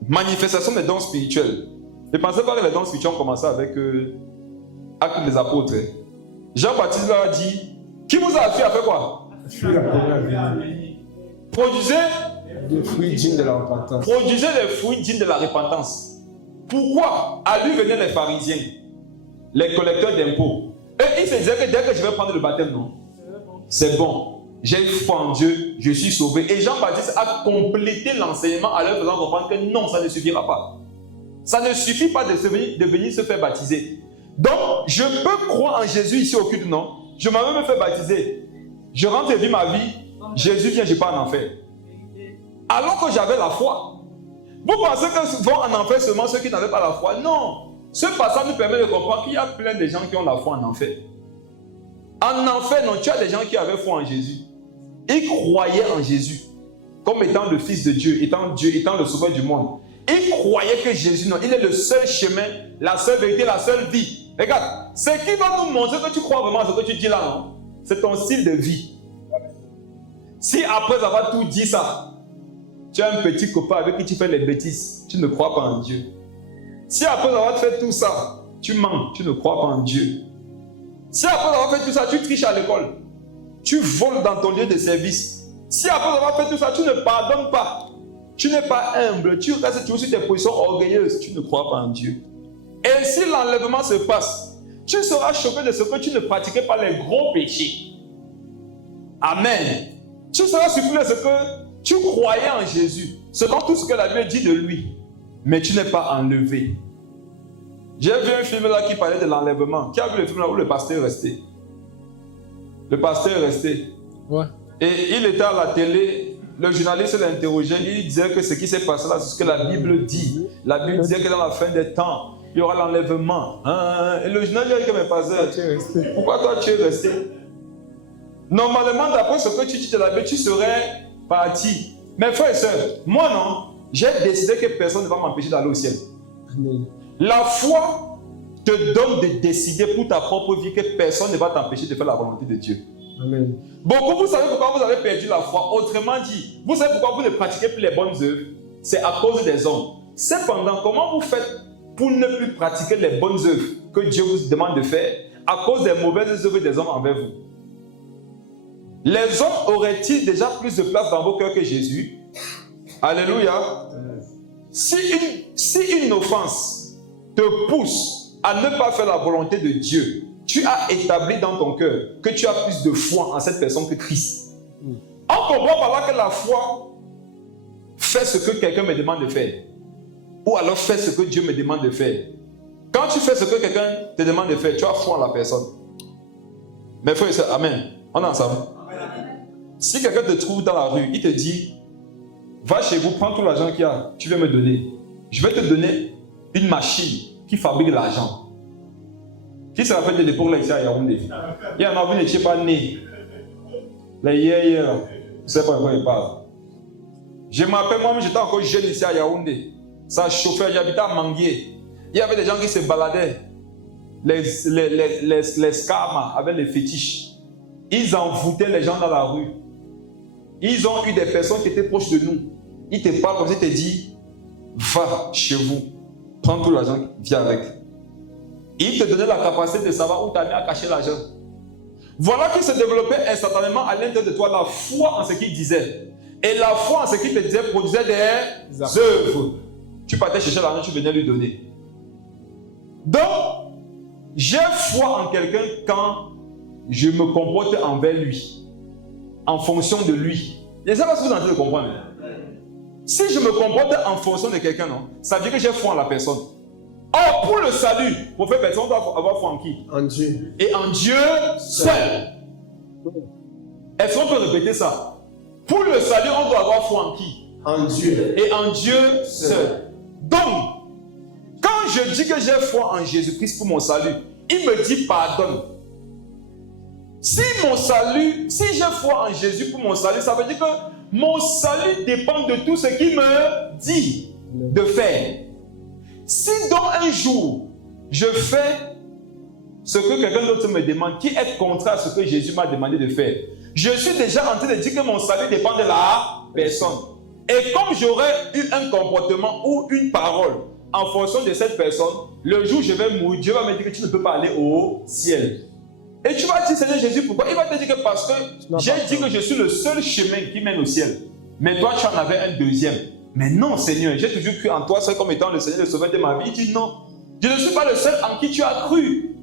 manifestation des dons spirituels. Ne pensez pas que les dons spirituels ont commencé avec Actes des apôtres. Jean-Baptiste leur a dit, qui vous a appris à faire quoi? Produisez des fruits dignes de la repentance. Produisez les fruits dignes de la repentance. Pourquoi? À lui venaient les pharisiens, les collecteurs d'impôts. Et ils se disaient que dès que je vais prendre le baptême, non, c'est bon. J'ai foi en Dieu, je suis sauvé. Et Jean-Baptiste a complété l'enseignement en leur faisant comprendre que non, ça ne suffira pas. Ça ne suffit pas de venir se faire baptiser. Donc, je peux croire en Jésus ici au culte, non? Je m'en vais me faire baptiser. Je rentre et vis ma vie. Jésus vient, je pars en enfer. Alors que j'avais la foi. Vous pensez que vont en enfer seulement ceux qui n'avaient pas la foi? Non. Ce passage nous permet de comprendre qu'il y a plein de gens qui ont la foi en enfer. En enfer, non, tu as des gens qui avaient foi en Jésus. Ils croyaient en Jésus comme étant le Fils de Dieu, étant le sauveur du monde. Ils croyaient que Jésus, non, il est le seul chemin, la seule vérité, la seule vie. Regarde, ce qui va nous montrer que tu crois vraiment à ce que tu dis là, non, c'est ton style de vie. Si après avoir tout dit ça, tu as un petit copain avec qui tu fais les bêtises, tu ne crois pas en Dieu. Si après avoir fait tout ça, tu mens, tu ne crois pas en Dieu. Si après avoir fait tout ça, tu triches à l'école, tu voles dans ton lieu de service. Si après avoir fait tout ça, tu ne pardonnes pas, tu n'es pas humble, tu restes toujours sur tes positions orgueilleuses, tu ne crois pas en Dieu. Et si l'enlèvement se passe, tu seras choqué de ce que tu ne pratiquais pas les gros péchés. Amen. Tu seras surpris de ce que tu croyais en Jésus, selon tout ce que la Bible dit de lui, mais tu n'es pas enlevé. J'ai vu un film là qui parlait de l'enlèvement. Qui a vu le film là où le pasteur est resté? Le pasteur est resté. Ouais. Et il était à la télé, le journaliste l'interrogeait, il disait que ce qui s'est passé là, c'est ce que la Bible dit. La Bible disait que dans la fin des temps, il y aura l'enlèvement. Et le journaliste dit que mais pasteur, pourquoi toi tu es resté? Normalement, d'après ce que tu dis de la Bible, tu serais parti. Mais frères et sœurs, moi non, j'ai décidé que personne ne va m'empêcher d'aller au ciel. Amen. La foi te donne de décider pour ta propre vie que personne ne va t'empêcher de faire la volonté de Dieu. Amen. Beaucoup, vous savez pourquoi vous avez perdu la foi. Autrement dit, vous savez pourquoi vous ne pratiquez plus les bonnes œuvres? C'est à cause des hommes. Cependant, comment vous faites pour ne plus pratiquer les bonnes œuvres que Dieu vous demande de faire à cause des mauvaises œuvres des hommes envers vous? Les hommes auraient-ils déjà plus de place dans vos cœurs que Jésus? Alléluia. Si une offense te pousse à ne pas faire la volonté de Dieu, tu as établi dans ton cœur que tu as plus de foi en cette personne que Christ. On comprend par là que la foi fait ce que quelqu'un me demande de faire, ou alors fait ce que Dieu me demande de faire. Quand tu fais ce que quelqu'un te demande de faire, tu as foi en la personne. Mes frères et sœurs, amen. On est ensemble. Si quelqu'un te trouve dans la rue, il te dit, va chez vous, prends tout l'argent qu'il y a, tu vas me donner. Je vais te donner une machine qui fabrique l'argent. Qui se rappelle de l'époque là ici à Yaoundé? Il y en a, vous n'étiez pas né. Les hier, vous ne savez pas de quoi il parle. Je me rappelle, moi-même, j'étais encore jeune ici à Yaoundé. Ça chauffait, j'habitais à Manguier. Il y avait des gens qui se baladaient. Les scamas avec les fétiches. Ils envoûtaient les gens dans la rue. Ils ont eu des personnes qui étaient proches de nous. Ils te parlent comme ça, ils te disent, va chez vous, prends tout l'argent, viens avec. Ils te donnaient la capacité de savoir où tu as mis à cacher l'argent. Voilà qui se développait instantanément à l'intérieur de toi la foi en ce qu'il disait. Et la foi en ce qu'il te disait produisait des œuvres. Tu partais chercher l'argent, tu venais lui donner. Donc, j'ai foi en quelqu'un quand je me comporte envers lui, en fonction de lui. Je ne sais pas si vous êtes en train de comprendre. Si je me comporte en fonction de quelqu'un, non, ça veut dire que j'ai foi en la personne. Or, pour le salut, pour faire personne, on doit avoir foi en qui? En Dieu. Et en Dieu seul. Est-ce qu'on peut répéter ça? Pour le salut, on doit avoir foi en qui? En Dieu. Et en Dieu seul. Donc, quand je dis que j'ai foi en Jésus-Christ pour mon salut, il me dit pardonne. Si j'ai foi en Jésus pour mon salut, ça veut dire que mon salut dépend de tout ce qu'il me dit de faire. Si donc un jour, je fais ce que quelqu'un d'autre me demande, qui est contraire à ce que Jésus m'a demandé de faire, je suis déjà en train de dire que mon salut dépend de la personne. Et comme j'aurais eu un comportement ou une parole en fonction de cette personne, le jour où je vais mourir, Dieu va me dire que tu ne peux pas aller au ciel. Et tu vas dire, Seigneur Jésus, pourquoi? Il va te dire que parce que j'ai dit que je suis le seul chemin qui mène au ciel. Mais toi, tu en avais un deuxième. Mais non, Seigneur, j'ai toujours cru en toi, seul comme étant le Seigneur, le sauveur de ma vie. Il dit non. Je ne suis pas le seul en qui tu as cru.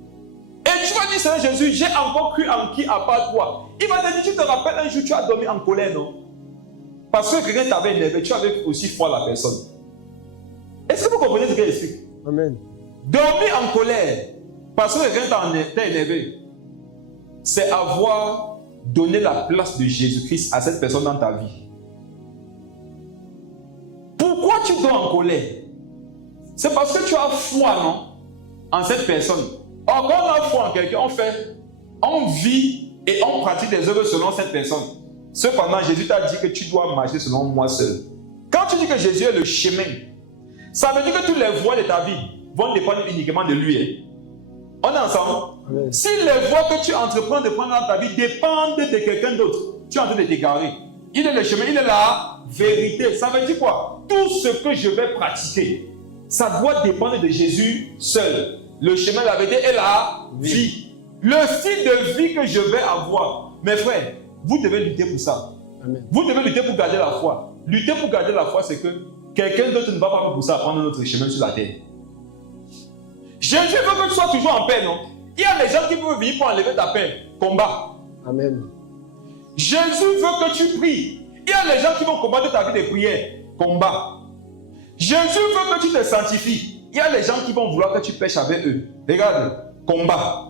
Et tu vas dire, Seigneur Jésus, j'ai encore cru en qui à part toi. Il va te dire, tu te rappelles un jour, tu as dormi en colère, non? Parce que quelqu'un t'avait énervé, tu avais aussi foi à la personne. Est-ce que vous comprenez ce qu'il explique? Amen. Dormir en colère, parce que quelqu'un t'a énervé, c'est avoir donné la place de Jésus-Christ à cette personne dans ta vie. Pourquoi tu dors en colère? C'est parce que tu as foi, non? En cette personne. Or, quand on a foi en quelqu'un, on fait on vit et on pratique des œuvres selon cette personne. Cependant, Jésus t'a dit que tu dois marcher selon moi seul. Quand tu dis que Jésus est le chemin, ça veut dire que toutes les voies de ta vie vont dépendre uniquement de lui. On est ensemble? Oui. Si les voies que tu entreprends de prendre dans ta vie dépendent de quelqu'un d'autre, tu es en train de t'égarer. Il est le chemin, il est la vérité. Ça veut dire quoi? Tout ce que je vais pratiquer, ça doit dépendre de Jésus seul. Le chemin, la vérité et la vie. Le style de vie que je vais avoir. Mes frères, vous devez lutter pour ça. Amen. Vous devez lutter pour garder la foi. Lutter pour garder la foi, c'est que quelqu'un d'autre ne va pas vous pousser à prendre notre chemin sur la terre. Jésus veut que tu sois toujours en paix, non? Il y a les gens qui peuvent venir pour enlever ta paix. Combat. Amen. Jésus veut que tu pries. Il y a les gens qui vont combattre ta vie de prière. Combat. Jésus veut que tu te sanctifies. Il y a les gens qui vont vouloir que tu pêches avec eux. Regarde, combat.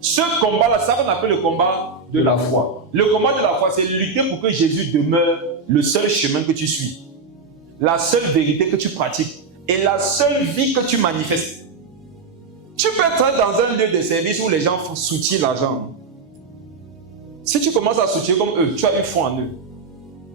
Ce combat-là, ça qu'on appelle le combat de la foi. Le combat de la foi, c'est lutter pour que Jésus demeure le seul chemin que tu suis, la seule vérité que tu pratiques et la seule vie que tu manifestes. Tu peux être dans un lieu de service où les gens soutiennent l'argent. Si tu commences à soutenir comme eux, tu as une foi en eux.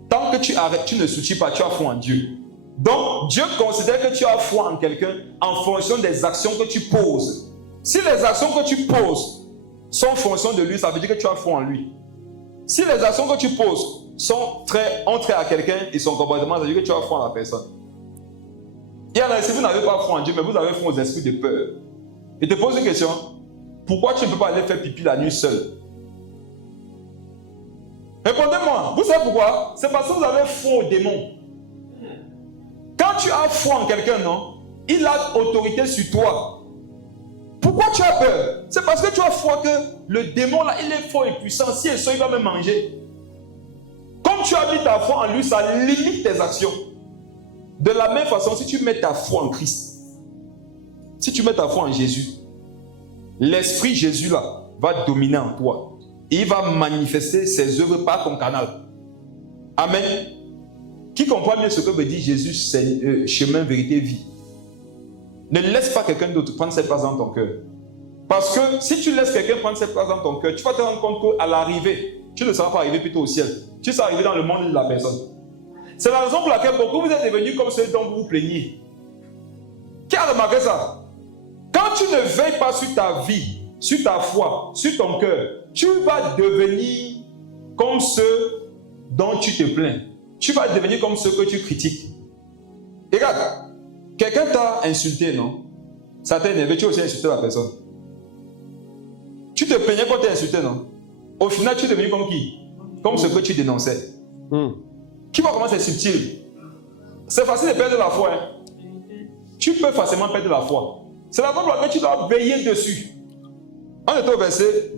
Tant que tu arrêtes, tu ne soutiens pas, tu as foi en Dieu. Donc, Dieu considère que tu as foi en quelqu'un en fonction des actions que tu poses. Si les actions que tu poses sont en fonction de lui, ça veut dire que tu as foi en lui. Si les actions que tu poses ont trait à quelqu'un et son comportement, ça veut dire que tu as foi en la personne. Il y en a, si vous n'avez pas foi en Dieu, mais vous avez foi aux esprits de peur. Et te pose une question. Pourquoi tu ne peux pas aller faire pipi la nuit seul? Répondez-moi. Vous savez pourquoi? C'est parce que vous avez foi aux démons. Quand tu as foi en quelqu'un, non? Il a autorité sur toi. Pourquoi tu as peur? C'est parce que tu as foi que le démon là, il est fort et puissant. Si il sort, il va me manger. Comme tu as mis ta foi en lui, ça limite tes actions. De la même façon, si tu mets ta foi en Christ, si tu mets ta foi en Jésus, l'esprit Jésus là va dominer en toi. Et il va manifester ses œuvres par ton canal. Amen. Qui comprend mieux ce que veut dire Jésus, c'est chemin, vérité, vie. Ne laisse pas quelqu'un d'autre prendre cette place dans ton cœur. Parce que si tu laisses quelqu'un prendre cette place dans ton cœur, tu vas te rendre compte qu'à l'arrivée, tu ne seras pas arrivé plutôt au ciel. Tu seras arrivé dans le monde de la personne. C'est la raison pour laquelle beaucoup vous êtes devenus comme ceux dont vous vous plaignez. Qui a remarqué ça? Quand tu ne veilles pas sur ta vie, sur ta foi, sur ton cœur, tu vas devenir comme ceux dont tu te plains. Tu vas devenir comme ceux que tu critiques. Et regarde, quelqu'un t'a insulté, non? Ça t'a énervé, tu as aussi insulté la personne. Tu te plaignais quand tu t'es insulté, non? Au final, tu es devenu comme qui? Comme ce que tu dénonçais. Qui voit comment c'est subtil? C'est facile de perdre la foi. Hein? Tu peux facilement perdre la foi. C'est la raison pour laquelle tu dois veiller dessus. On est au verset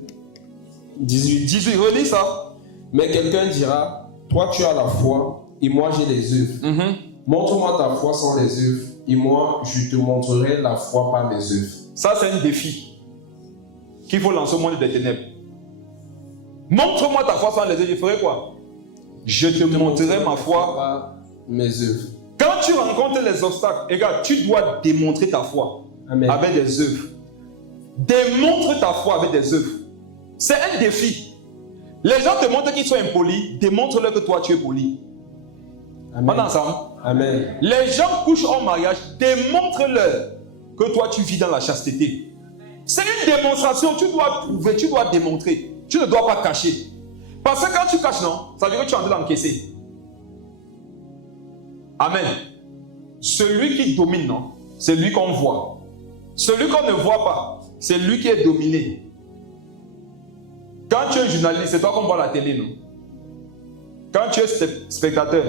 18. Relis ça. Mais quelqu'un dira, toi tu as la foi et moi j'ai les œuvres. Montre-moi ta foi sans les œuvres et moi je te montrerai la foi par mes œuvres. Ça c'est un défi qu'il faut lancer au monde des ténèbres. Montre-moi ta foi sans les œuvres, je ferai quoi? Je te montrerai ma foi par mes œuvres. Quand tu rencontres les obstacles, regarde, tu dois démontrer ta foi. Amen. Avec des œuvres. Démontre ta foi avec des œuvres. C'est un défi. Les gens te montrent qu'ils sont impolis, démontre-leur que toi tu es poli. Amen. On est ensemble? Amen. Les gens couchent en mariage, démontre-leur que toi tu vis dans la chasteté. C'est une démonstration, tu dois prouver, tu dois démontrer. Tu ne dois pas cacher. Parce que quand tu caches, non, ça veut dire que tu es en train d'encaisser. Amen. Celui qui domine, non, c'est lui qu'on voit. Celui qu'on ne voit pas, c'est lui qui est dominé. Quand tu es journaliste, c'est toi qu'on voit à la télé, non? Quand tu es spectateur,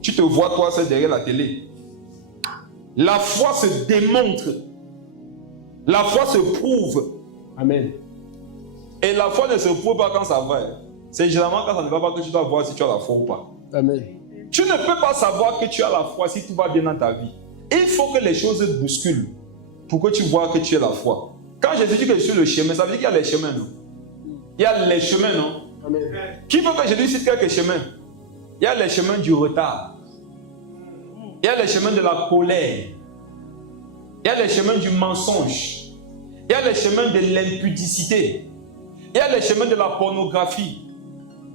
tu te vois toi seul derrière la télé. La foi se démontre. La foi se prouve. Amen. Et la foi ne se prouve pas quand ça va. C'est généralement quand ça ne va pas que tu dois voir si tu as la foi ou pas. Amen. Tu ne peux pas savoir que tu as la foi si tout va bien dans ta vie. Il faut que les choses bousculent pour que tu vois que tu as la foi. Quand Jésus dit que je suis le chemin, ça veut dire qu'il y a les chemins, non? Il y a les chemins, non? Amen. Qui veut que Jésus cite quelques chemins? Il y a les chemins du retard. Il y a les chemins de la colère. Il y a les chemins du mensonge. Il y a les chemins de l'impudicité. Il y a les chemins de la pornographie.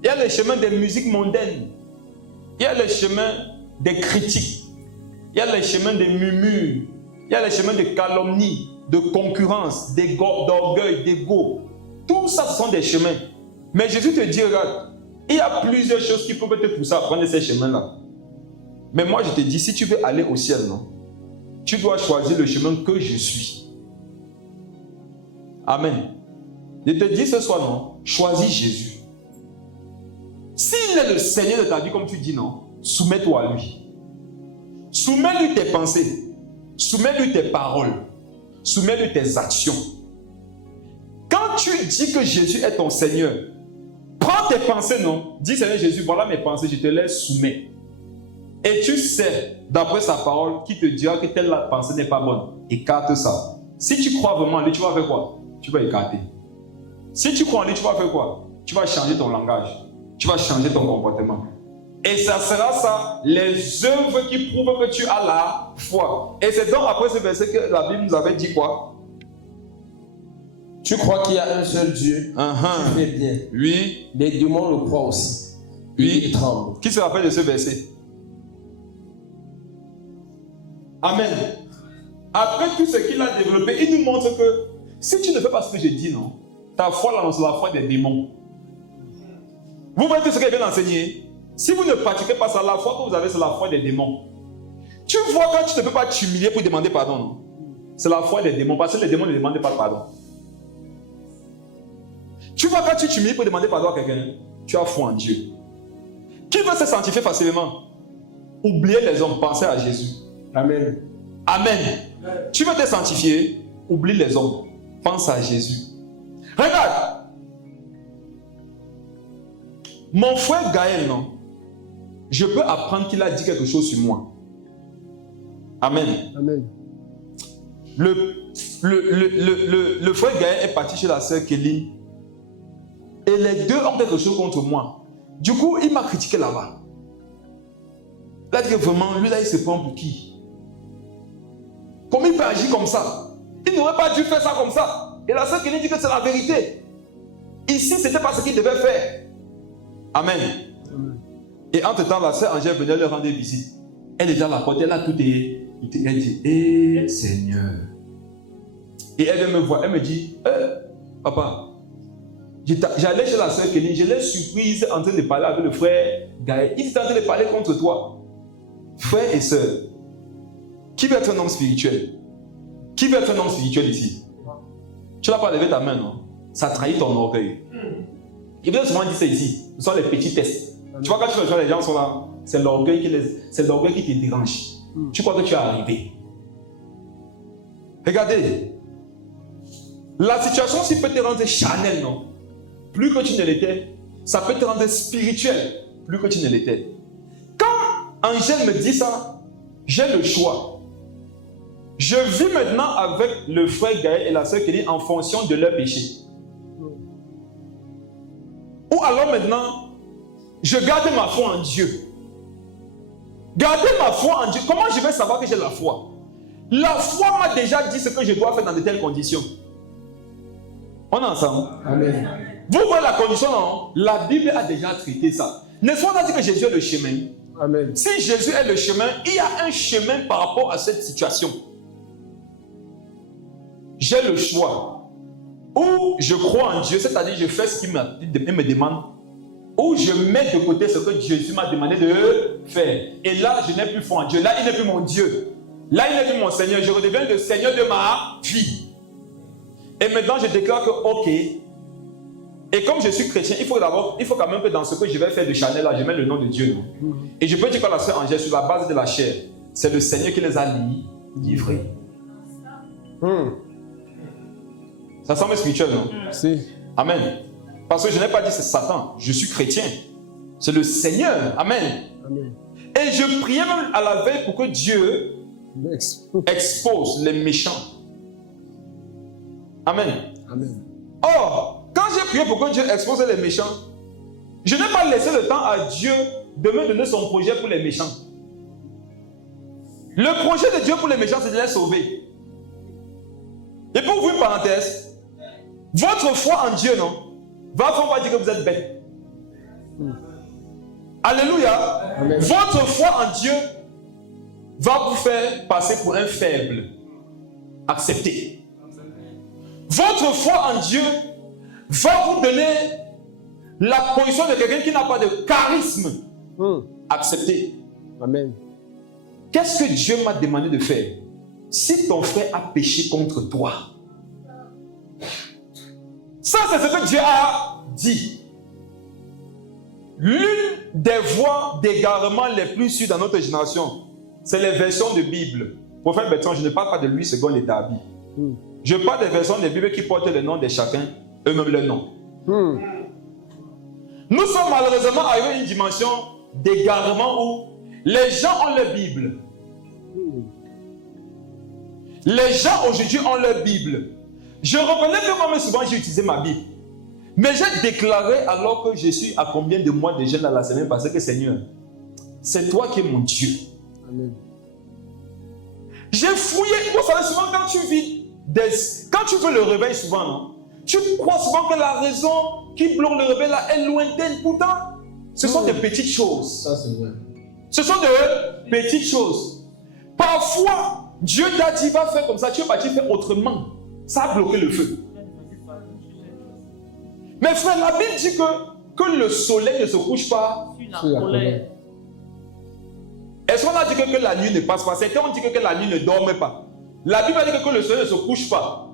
Il y a les chemins des musiques mondaines. Il y a les chemins des critiques. Il y a les chemins des murmures. Il y a les chemins de calomnie, de concurrence, d'orgueil, d'ego. Tout ça, ce sont des chemins. Mais Jésus te dit, regarde, il y a plusieurs choses qui peuvent te pousser à prendre ces chemins-là. Mais moi, je te dis, si tu veux aller au ciel, non, tu dois choisir le chemin que je suis. Amen. Je te dis ce soir, non, choisis Jésus. S'il est le Seigneur de ta vie, comme tu dis, non, soumets-toi à lui. Soumets-lui tes pensées. Soumets-lui tes paroles. Soumets-lui tes actions. Quand tu dis que Jésus est ton Seigneur, prends tes pensées, non? Dis, Seigneur Jésus, voilà mes pensées, je te les soumets. Et tu sais, d'après sa parole, qui te dira que telle pensée n'est pas bonne. Écarte ça. Si tu crois vraiment en lui, tu vas faire quoi? Tu vas écarter. Si tu crois en lui, tu vas faire quoi? Tu vas changer ton langage. Tu vas changer ton comportement. Et ça sera ça, les œuvres qui prouvent que tu as la foi. Et c'est donc après ce verset que la Bible nous avait dit quoi? Tu crois qu'il y a un seul Dieu. Tu fais bien. Oui. Les démons le croient aussi. Oui. Ils tremblent. Qui se rappelle de ce verset? Amen. Après tout ce qu'il a développé, il nous montre que si tu ne fais pas ce que je dis, non, ta foi là, c'est la foi des démons. Vous voyez tout ce qu'il vient d'enseigner? Si vous ne pratiquez pas ça, la foi que vous avez, c'est la foi des démons. Tu vois, quand tu ne peux pas t'humilier pour demander pardon, non? C'est la foi des démons, parce que les démons ne demandent pas pardon. Tu vois, quand tu t'humilies pour demander pardon à quelqu'un, tu as foi en Dieu. Qui veut se sanctifier facilement? Oubliez les hommes, pensez à Jésus. Amen. Amen. Tu veux te sanctifier? Oublie les hommes, pense à Jésus. Regarde. Mon frère Gaël, non? Je peux apprendre qu'il a dit quelque chose sur moi. Amen. Amen. Le frère Gaël est parti chez la sœur Kelly. Et les deux ont quelque chose contre moi. Du coup, il m'a critiqué là-bas. Il a dit que vraiment, lui là, il se prend pour qui? Comment il peut agir comme ça? Il n'aurait pas dû faire ça comme ça. Et la sœur Kelly dit que c'est la vérité. Ici, ce n'était pas ce qu'il devait faire. Amen. Amen. Et entre-temps, la sœur Angèle venait leur rendre visite. Elle était à la porte, elle a tout est. Elle dit, eh Seigneur. Et elle vient me voir, elle me dit, papa, j'allais chez la sœur Kelly, je l'ai surprise en train de parler avec le frère Gaël. Il était en train de parler contre toi. Frère et sœur, qui veut être un homme spirituel? Qui veut être un homme spirituel ici? Tu n'as pas levé ta main, non? Ça trahit ton orgueil. Il veut souvent dire ça ici. Ce sont les petits tests. Tu vois, quand tu vois les gens sont là, c'est l'orgueil qui te dérange. Tu crois que tu es arrivé. Regardez. La situation aussi peut te rendre charnel, non? Plus que tu ne l'étais. Ça peut te rendre spirituel. Plus que tu ne l'étais. Quand Angèle me dit ça, j'ai le choix. Je vis maintenant avec le frère Gaël et la sœur Kelly en fonction de leur péché. Ou alors maintenant, je garde ma foi en Dieu. Garder ma foi en Dieu. Comment je vais savoir que j'ai la foi? La foi m'a déjà dit ce que je dois faire dans de telles conditions. On est ensemble? Amen. Vous voyez la condition, non? La Bible a déjà traité ça. N'est-ce pas, on a dit que Jésus est le chemin? Amen. Si Jésus est le chemin, il y a un chemin par rapport à cette situation. J'ai le choix. Ou je crois en Dieu, c'est-à-dire je fais ce qu'il me demande. Ou je mets de côté ce que Jésus m'a demandé de faire. Et là, je n'ai plus foi en Dieu. Là, il n'est plus mon Dieu. Là, il n'est plus mon Seigneur. Je redeviens le Seigneur de ma vie. Et maintenant, je déclare que, ok. Et comme je suis chrétien, il faut quand même que dans ce que je vais faire de Chanel, là, je mets le nom de Dieu. Non? Et je peux dire que la sœur Angèle, sur la base de la chair, c'est le Seigneur qui les a livrés. Ça semble spirituel, non? Si. Amen. Parce que je n'ai pas dit c'est Satan, je suis chrétien. C'est le Seigneur. Amen. Amen. Et je priais même à la veille pour que Dieu expose les méchants. Amen. Amen. Or, quand j'ai prié pour que Dieu expose les méchants, je n'ai pas laissé le temps à Dieu de me donner son projet pour les méchants. Le projet de Dieu pour les méchants, c'est de les sauver. Et pour vous, une parenthèse, votre foi en Dieu, non? on va dire que vous êtes bête. Alléluia. Amen. Votre foi en Dieu va vous faire passer pour un faible. Acceptez. Votre foi en Dieu va vous donner la position de quelqu'un qui n'a pas de charisme. Acceptez. Amen. Qu'est-ce que Dieu m'a demandé de faire? Si ton frère a péché contre toi, ça c'est ce que Dieu a dit. L'une des voies d'égarement les plus sûres dans notre génération, c'est les versions de Bible. Prophète Bertrand, je ne parle pas de Louis II et d'Abi. Je parle des versions de Bible qui portent le nom de chacun, eux-mêmes le nom. Nous sommes malheureusement arrivés à une dimension d'égarement où les gens ont leur Bible. Les gens aujourd'hui ont leur Bible. Je reconnais que moi-même souvent j'ai utilisé ma Bible. Mais j'ai déclaré alors que je suis à combien de mois de jeûne la semaine passée que Seigneur, c'est toi qui es mon Dieu. Amen. J'ai fouillé. Vous savez souvent quand tu vis, quand tu veux le réveil souvent, non? Tu crois souvent que la raison qui bloque le réveil là est lointaine. Pourtant, ce sont des petites choses. Ça c'est vrai. Ce sont de petites choses. Parfois, Dieu t'a dit va faire comme ça, tu es parti faire autrement. Ça a bloqué le feu. Mais frère, la Bible dit que le soleil ne se couche pas Sur la colère. Est-ce qu'on a dit que la nuit ne passe pas? Certains ont dit que la nuit ne dorme pas. La Bible a dit que le soleil ne se couche pas.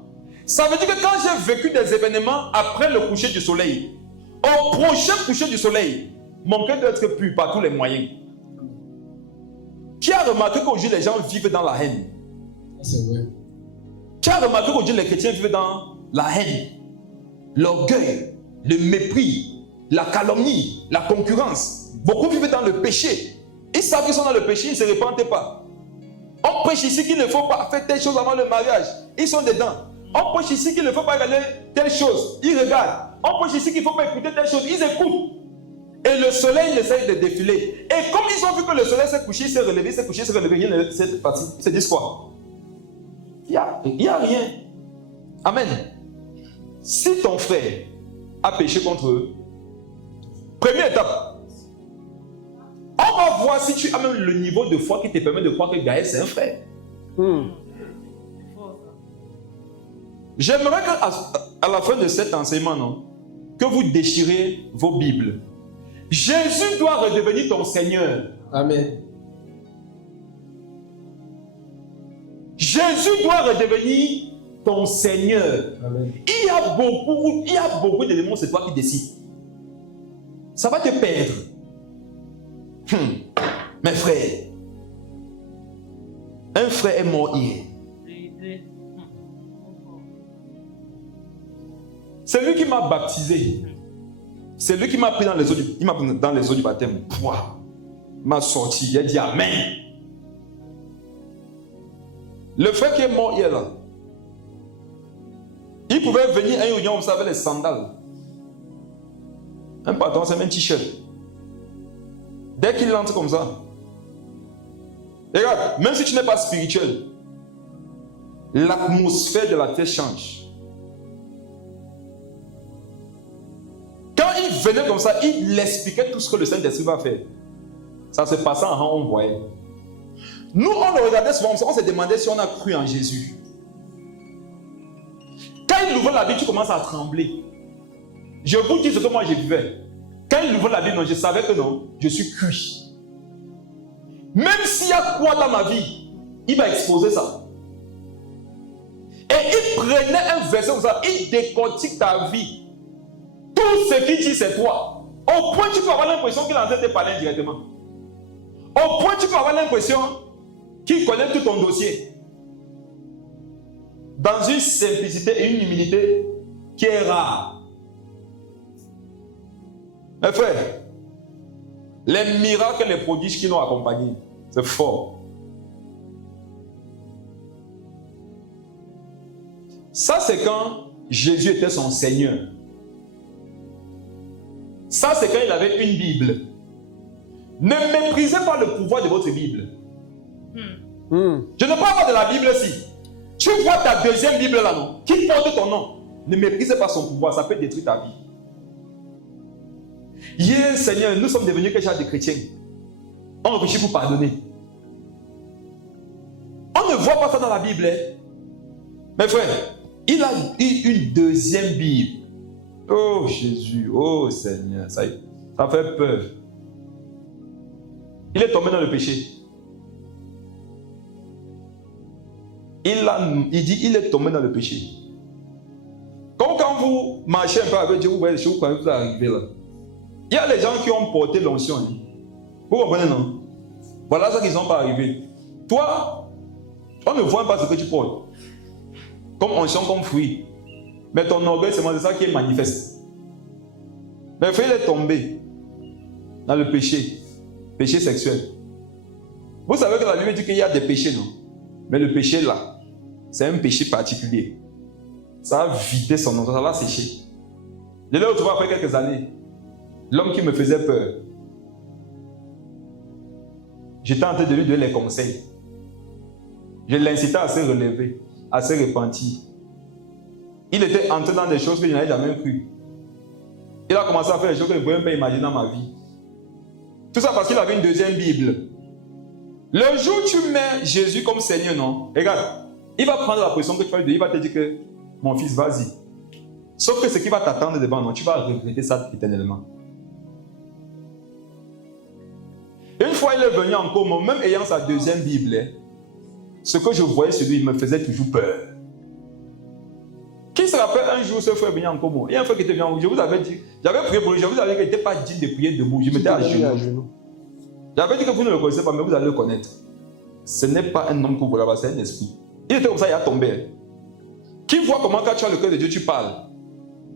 Ça veut dire que quand j'ai vécu des événements après le coucher du soleil, au prochain coucher du soleil, mon cœur doit être pur par tous les moyens. Qui a remarqué qu'aujourd'hui les gens vivent dans la haine? C'est vrai. Qui a remarqué qu'aujourd'hui les chrétiens vivent dans la haine, l'orgueil, le mépris, la calomnie, la concurrence? Beaucoup vivent dans le péché. Ils savent qu'ils sont dans le péché, ils ne se repentent pas. On prêche ici qu'il ne faut pas faire telle chose avant le mariage. Ils sont dedans. On prêche ici qu'il ne faut pas regarder telle chose. Ils regardent. On prêche ici qu'il ne faut pas écouter telle chose. Ils écoutent. Et le soleil essaie de défiler. Et comme ils ont vu que le soleil s'est couché, il s'est relevé, il s'est couché, il s'est relevé, il s'est parti. Ils se disent quoi? Il n'y a rien. Amen. Si ton frère a péché contre eux, première étape, on va voir si tu as même le niveau de foi qui te permet de croire que Gaël c'est un frère. J'aimerais qu'à la fin de cet enseignement, non, que vous déchirez vos Bibles. Jésus doit redevenir ton Seigneur. Amen. Jésus doit redevenir ton Seigneur. Amen. Il y a beaucoup d'éléments, c'est toi qui décides. Ça va te perdre. Mes frères, un frère est mort hier. C'est lui qui m'a baptisé. C'est lui qui m'a pris dans les eaux du baptême. Il m'a sorti, il a dit Amen. Le frère qui est mort hier là, il pouvait venir à une réunion, vous savez, les sandales. Un patron, c'est même un t-shirt. Dès qu'il entre comme ça, regarde, même si tu n'es pas spirituel, l'atmosphère de la terre change. Quand il venait comme ça, il expliquait tout ce que le Saint-Esprit va faire. Ça se passait en rang, on voyait. Nous, on le regardait souvent, on se demandait si on a cru en Jésus. Quand il ouvre la Bible, tu commences à trembler. Je vous dis ce que moi je vivais. Quand il ouvre la Bible, non, je savais que non, je suis cuit. Même s'il y a quoi dans ma vie, il va exposer ça. Et il prenait un verset comme ça, il décortique ta vie. Tout ce qu'il dit, c'est toi. Au point, tu peux avoir l'impression qu'il est en train de te parler directement. Au point, tu peux avoir l'impression qu'il connaît tout ton dossier. Dans une simplicité et une humilité qui est rare. Mes frères, les miracles et les prodiges qui l'ont accompagné, c'est fort. Ça, c'est quand Jésus était son Seigneur. Ça, c'est quand il avait une Bible. Ne méprisez pas le pouvoir de votre Bible. Je ne parle pas de la Bible ici. Tu vois ta deuxième Bible là, non, qui porte ton nom. Ne méprisez pas son pouvoir, ça peut détruire ta vie. Hier, Seigneur, nous sommes devenus quelque chose de chrétiens. On réfléchit pour pardonner. On ne voit pas ça dans la Bible. Hein? Mes frères, il a eu une deuxième Bible. Oh Jésus, oh Seigneur, ça fait peur. Il est tombé dans le péché. Il dit, il est tombé dans le péché. Comme quand vous marchez un peu avec Dieu, vous voyez les choses quand vous arrivez là. Il y a les gens qui ont porté l'onction. Hein. Vous comprenez, non? Voilà ça qu'ils ne sont pas arrivés. Toi, on ne voit pas ce que tu portes. Comme onction, comme fruit. Mais ton orgueil, c'est ça qui est manifeste. Mais il est tombé dans le péché. Péché sexuel. Vous savez que la Bible dit qu'il y a des péchés, non? Mais le péché là, c'est un péché particulier. Ça a vidé son nom, ça l'a séché. Je l'ai retrouvé après quelques années. L'homme qui me faisait peur. J'étais en train de lui donner les conseils. Je l'incitais à se relever, à se repentir. Il était entré dans des choses que je n'avais jamais cru. Il a commencé à faire des choses que je ne pouvais même pas imaginer dans ma vie. Tout ça parce qu'il avait une deuxième Bible. Le jour où tu mets Jésus comme Seigneur, non? Regarde, il va prendre la position que tu vas lui donner, il va te dire que mon fils, vas-y. Sauf que ce qui va t'attendre devant, non, tu vas regretter ça éternellement. Une fois, il est venu en Congo, même ayant sa deuxième Bible, ce que je voyais sur lui, il me faisait toujours peur. Qui se rappelle un jour ce frère venu en Congo? Il y a un frère qui était venu en Congo, je vous avais dit, j'avais prié pour lui, je vous avais dit qu'il n'était pas digne de prier debout, je m'étais à genoux. J'avais dit que vous ne le connaissez pas, mais vous allez le connaître. Ce n'est pas un homme pour vous là-bas, c'est un esprit. Il était comme ça, il a tombé. Qui voit comment quand tu as le cœur de Dieu, tu parles.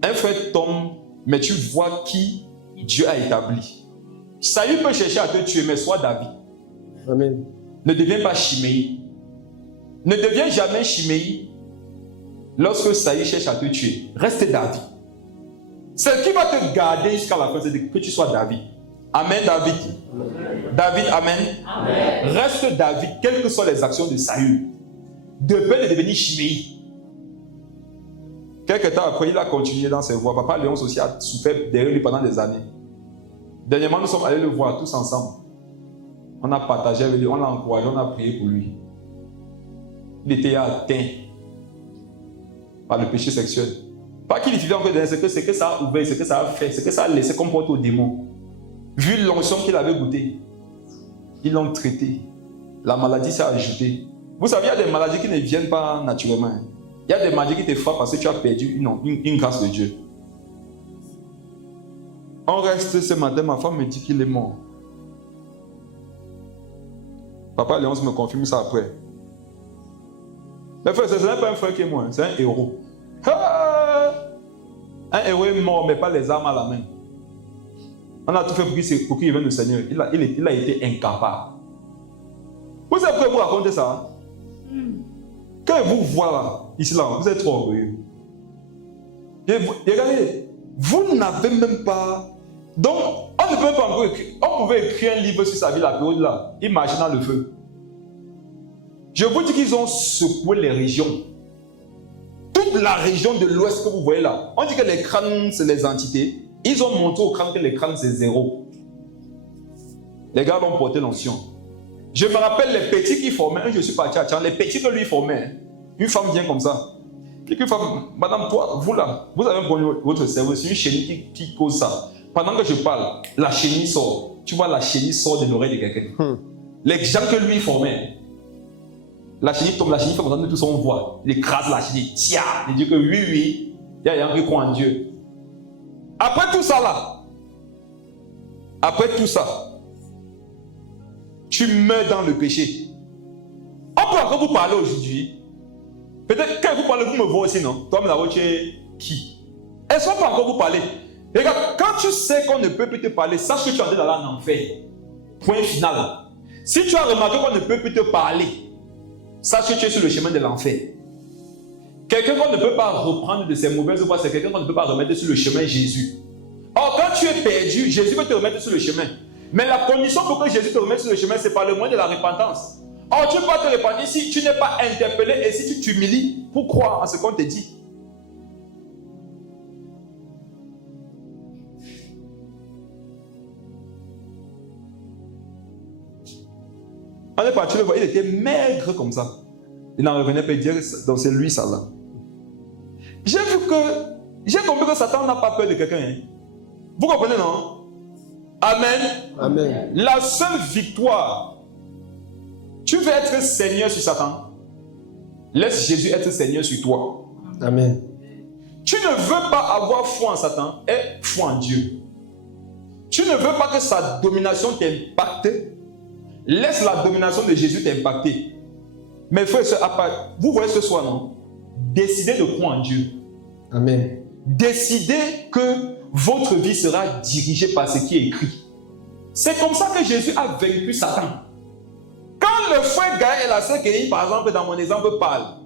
Un frère tombe, mais tu vois qui Dieu a établi. Saül peut chercher à te tuer, mais sois David. Amen. Ne deviens pas Chiméi. Ne deviens jamais Chiméi lorsque Saül cherche à te tuer. Reste David. Ce qui va te garder jusqu'à la fin, c'est que tu sois David. Amen, David. Amen. David, amen. Amen. Reste David, quelles que soient les actions de Saül. De peur de devenir Chiméi. Quelques temps après, il a continué dans ses voies. Papa Léon aussi a souffert derrière lui pendant des années. Dernièrement, nous sommes allés le voir tous ensemble. On a partagé avec lui, on l'a encouragé, on a prié pour lui. Il était atteint par le péché sexuel. Pas qu'il vivait encore dedans, c'est que ça a ouvert, c'est que ça a fait, c'est que ça a laissé comme porte au démon. Vu l'onction qu'il avait goûté, ils l'ont traité. La maladie s'est ajoutée. Vous savez, il y a des maladies qui ne viennent pas naturellement. Il y a des maladies qui te frappent parce que tu as perdu une grâce de Dieu. On reste ce matin, ma femme me dit qu'il est mort. Papa Léonce me confirme ça après. Mais frère, ce n'est pas un frère qui est mort, c'est un héros. Un héros est mort, mais pas les armes à la main. On a tout fait pour qu'il vienne le Seigneur. Il a été incapable. Vous savez pourquoi vous racontez ça? Quand vous voit là, ici là, vous êtes trop orgueilleux. Regardez, vous n'avez même pas. Donc, on ne peut pas encore écrire. On pouvait écrire un livre sur sa vie, la période là. Il marchait dans le feu. Je vous dis qu'ils ont secoué les régions. Toute la région de l'Ouest que vous voyez là. On dit que les crânes, c'est les entités. Ils ont montré au crâne que les crânes, c'est zéro. Les gars vont porter l'onction. Je me rappelle les petits qui formaient. Je suis parti à Tchang. Les petits que lui formait. Une femme vient comme ça. Une femme, madame, toi, vous là, vous avez un problème votre cerveau. C'est une chenille qui cause ça. Pendant que je parle, la chenille sort. Tu vois, la chenille sort de l'oreille de quelqu'un. Les gens que lui formait. La chenille tombe, la chenille fait comme ça, nous tous on voit. Il écrase la chenille. Tiens, il dit que oui, il y a un qui croit en Dieu. Après tout ça là, après tout ça, tu meurs dans le péché. On peut encore vous parler aujourd'hui. Peut-être quand vous parlez, vous me voyez aussi, non? Toi, mais tu es qui? Est-ce qu'on peut encore vous parler? Regarde, quand tu sais qu'on ne peut plus te parler, sache que tu es entré dans un enfer. Point final. Si tu as remarqué qu'on ne peut plus te parler, sache que tu es sur le chemin de l'enfer. Quelqu'un qu'on ne peut pas reprendre de ses mauvaises voies, c'est quelqu'un qu'on ne peut pas remettre sur le chemin Jésus. Or, quand tu es perdu, Jésus veut te remettre sur le chemin. Mais la condition pour que Jésus te remette sur le chemin, c'est par le moyen de la repentance. Or, tu ne peux pas te repentir si tu n'es pas interpellé et si tu t'humilies pour croire en ce qu'on te dit. On est parti le voir, il était maigre comme ça. Il n'en revenait pas, il disait, donc c'est lui ça là. J'ai compris que Satan n'a pas peur de quelqu'un. Hein. Vous comprenez, non? Amen. Amen. La seule victoire, tu veux être Seigneur sur Satan, laisse Jésus être Seigneur sur toi. Amen. Tu ne veux pas avoir foi en Satan, aie foi en Dieu. Tu ne veux pas que sa domination t'impacte, laisse la domination de Jésus t'impacter. Mais frère, vous voyez ce soir, non? Décidez de croire en Dieu. Amen. Décidez que votre vie sera dirigée par ce qui est écrit. C'est comme ça que Jésus a vaincu Satan. Quand le frère Gaël et la sœur Kéhi, par exemple, dans mon exemple, parlent,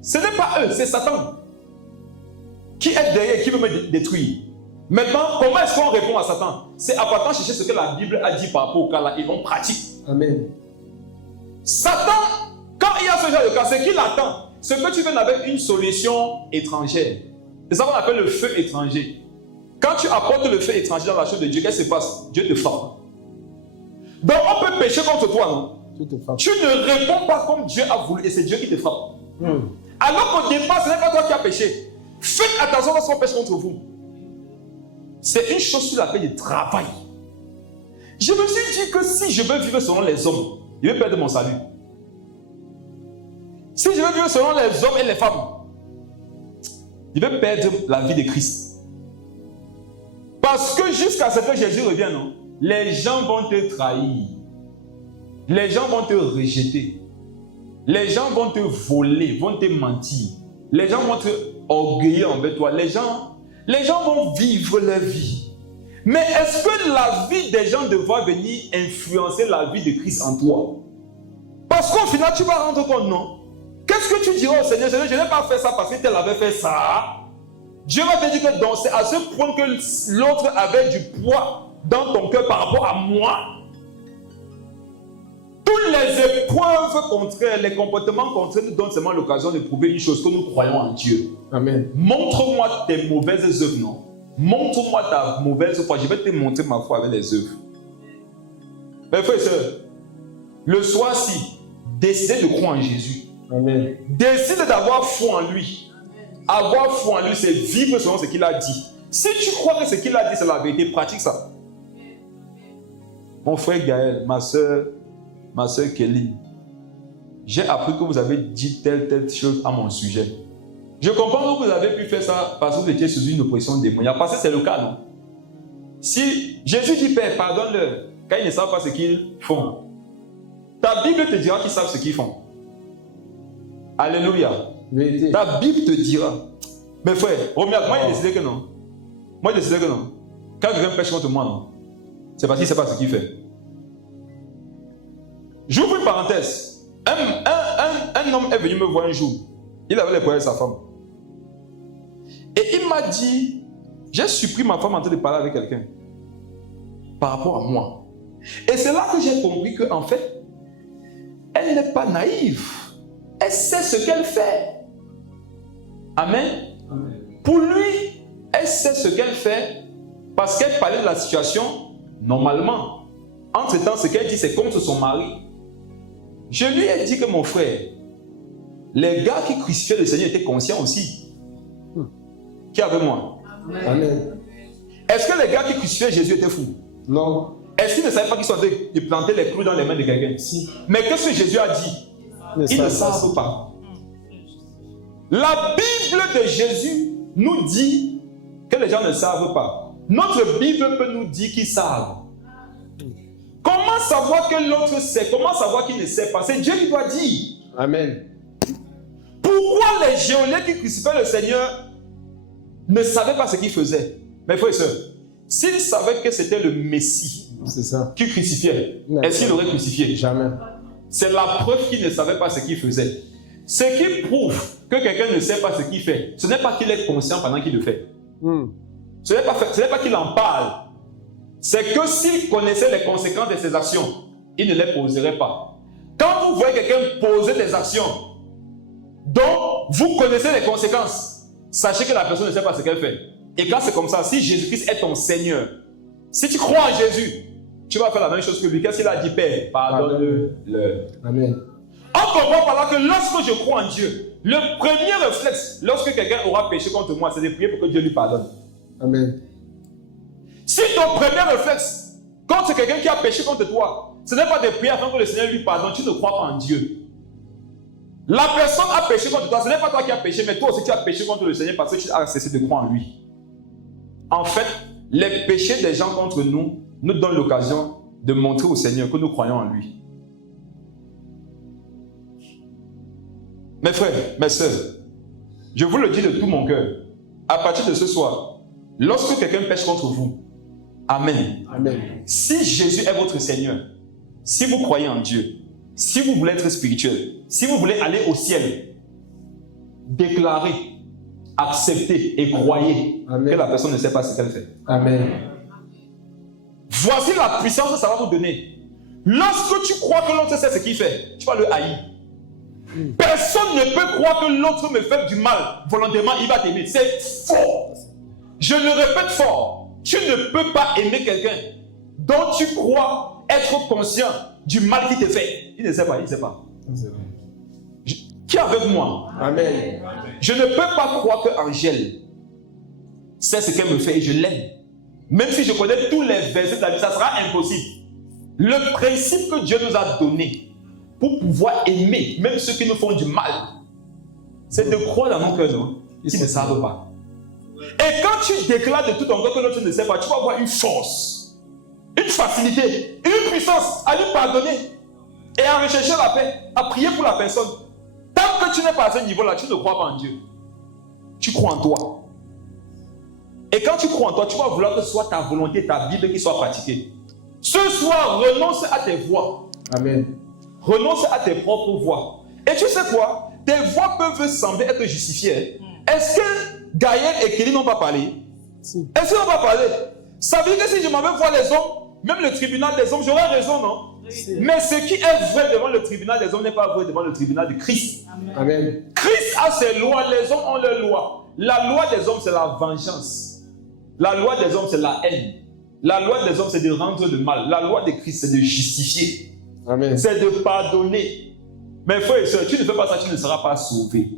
ce n'est pas eux, c'est Satan qui est derrière, qui veut me détruire. Maintenant, comment est-ce qu'on répond à Satan? C'est en partant chercher ce que la Bible a dit par rapport au cas là et on pratique. Amen. Satan, quand il y a ce genre de cas, c'est qu'il attend. Ce que tu veux avec une solution étrangère. C'est ça qu'on appelle le feu étranger. Quand tu apportes le feu étranger dans la chose de Dieu, qu'est-ce qui se passe? Dieu te frappe. Donc on peut pécher contre toi, non? Tu ne réponds pas comme Dieu a voulu et c'est Dieu qui te frappe. Alors qu'au départ, ce n'est pas toi qui as péché. Faites attention lorsqu'on pêche contre vous. C'est une chose sur laquelle je travaille. Je me suis dit que si je veux vivre selon les hommes, je vais perdre mon salut. Si je veux vivre selon les hommes et les femmes, je vais perdre la vie de Christ. Parce que jusqu'à ce que Jésus revienne, non, les gens vont te trahir. Les gens vont te rejeter. Les gens vont te voler, vont te mentir. Les gens vont te orgueillir envers toi. Les gens vont vivre leur vie. Mais est-ce que la vie des gens devra venir influencer la vie de Christ en toi? Parce qu'au final, tu vas rendre compte, non? Qu'est-ce que tu diras au Seigneur? Seigneur, je n'ai pas fait ça parce que tel avait fait ça. Dieu va te dire que c'est à ce point que l'autre avait du poids dans ton cœur par rapport à moi. Toutes les épreuves contraires, les comportements contraires nous donnent seulement l'occasion de prouver une chose, que nous croyons en Dieu. Amen. Montre-moi tes mauvaises œuvres, non? Montre-moi ta mauvaise foi. Je vais te montrer ma foi avec les œuvres. Mes frères et sœurs, le soir-ci, décidez de croire en Jésus. Amen. Décide d'avoir foi en lui. Avoir foi en lui, c'est vivre selon ce qu'il a dit. Si tu crois que ce qu'il a dit, c'est la vérité, pratique ça. Mon frère Gaël, ma soeur Kelly, j'ai appris que vous avez dit telle chose à mon sujet. Je comprends que vous avez pu faire ça parce que vous étiez sous une oppression démoniaque. Parce que c'est le cas, non? Si Jésus dit, Père, pardonne-leur, quand ils ne savent pas ce qu'ils font, ta Bible te dira qu'ils savent ce qu'ils font. Alléluia. Vérité. Ta Bible te dira. Mais frère, regarde, moi j'ai décidé que non. Moi j'ai décidé que non. Quand quelqu'un pêche contre moi, non. C'est parce qu'il ne sait pas ce qu'il fait. J'ouvre une parenthèse. Un homme est venu me voir un jour. Il avait les problèmes de sa femme. Et il m'a dit, j'ai surpris ma femme en train de parler avec quelqu'un. Par rapport à moi. Et c'est là que j'ai compris qu'en fait, elle n'est pas naïve. Elle sait ce qu'elle fait. Amen. Amen. Pour lui, elle sait ce qu'elle fait parce qu'elle parlait de la situation normalement. Entre-temps, ce qu'elle dit, c'est contre son mari. Je lui ai dit que mon frère, les gars qui crucifiaient le Seigneur étaient conscients aussi. Qui est avec moi? Amen. Est-ce que les gars qui crucifiaient Jésus étaient fous? Non. Est-ce qu'ils ne savaient pas qu'ils sont en train de planter les clous dans les mains de quelqu'un? Si. Mais qu'est-ce que Jésus a dit? Ils ne savent pas. La Bible de Jésus nous dit que les gens ne savent pas. Notre Bible peut nous dire qu'ils savent. Comment savoir que l'autre sait? Comment savoir qu'il ne sait pas? C'est Dieu qui doit dire. Amen. Pourquoi les géoliens qui crucifiaient le Seigneur ne savaient pas ce qu'ils faisaient? Mes frères et sœurs, s'ils savaient que c'était le Messie qui crucifiait, est-ce qu'ils l'auraient crucifié? Jamais. C'est la preuve qu'il ne savait pas ce qu'il faisait. Ce qui prouve que quelqu'un ne sait pas ce qu'il fait, ce n'est pas qu'il est conscient pendant qu'il le fait. Ce n'est pas qu'il en parle. C'est que s'il connaissait les conséquences de ses actions, il ne les poserait pas. Quand vous voyez quelqu'un poser des actions dont vous connaissez les conséquences, sachez que la personne ne sait pas ce qu'elle fait. Et quand c'est comme ça, si Jésus-Christ est ton Seigneur, si tu crois en Jésus, tu vas faire la même chose que lui. Qu'est-ce qu'il a dit, Père? Pardonne-leur. Amen. On comprend par là que lorsque je crois en Dieu, le premier réflexe, lorsque quelqu'un aura péché contre moi, c'est de prier pour que Dieu lui pardonne. Amen. Si ton premier réflexe, quand c'est quelqu'un qui a péché contre toi, ce n'est pas de prier afin que le Seigneur lui pardonne, tu ne crois pas en Dieu. La personne a péché contre toi, ce n'est pas toi qui as péché, mais toi aussi tu as péché contre le Seigneur parce que tu as cessé de croire en lui. En fait, les péchés des gens contre nous nous donnent l'occasion de montrer au Seigneur que nous croyons en lui. Mes frères, mes sœurs, je vous le dis de tout mon cœur, à partir de ce soir, lorsque quelqu'un pêche contre vous, Amen. Amen. Si Jésus est votre Seigneur, si vous croyez en Dieu, si vous voulez être spirituel, si vous voulez aller au ciel, déclarez, acceptez et croyez que la personne ne sait pas ce qu'elle fait. Amen. Voici la puissance que ça va vous donner. Lorsque tu crois que l'autre sait ce qu'il fait, tu vas le haïr. Personne ne peut croire que l'autre me fait du mal volontairement, il va t'aimer. C'est fort. Je le répète fort. Tu ne peux pas aimer quelqu'un dont tu crois être conscient du mal qu'il te fait. Il ne sait pas, il ne sait pas. Qui est avec moi? Amen. Je ne peux pas croire que Angèle sait ce qu'elle me fait et je l'aime. Même si je connais tous les versets de la Bible, ça sera impossible. Le principe que Dieu nous a donné pour pouvoir aimer même ceux qui nous font du mal, c'est de croire dans nos cœurs, non? Ils ne savent pas. Et quand tu déclares de tout ton cœur que l'autre ne sait pas, tu vas avoir une force, une facilité, une puissance à lui pardonner et à rechercher la paix, à prier pour la personne. Tant que tu n'es pas à ce niveau-là, tu ne crois pas en Dieu. Tu crois en toi. Et quand tu crois en toi, tu vas vouloir que ce soit ta volonté, ta Bible qui soit pratiquée. Ce soir, renonce à tes voix. Amen. Renonce à tes propres voix. Et tu sais quoi? Tes voix peuvent sembler être justifiées. Est-ce que Gaël et Kelly n'ont pas parlé? Si. Est-ce qu'ils n'ont pas parlé? Ça veut dire que si je m'avais voir les hommes, même le tribunal des hommes, j'aurais raison, non? Si. Mais ce qui est vrai devant le tribunal des hommes n'est pas vrai devant le tribunal de Christ. Amen. Christ a ses lois, les hommes ont leurs lois. La loi des hommes, c'est la vengeance. La loi des hommes, c'est la haine. La loi des hommes, c'est de rendre le mal. La loi de Christ, c'est de justifier. Amen. C'est de pardonner. Mes frères et sœurs, tu ne fais pas ça, tu ne seras pas sauvé.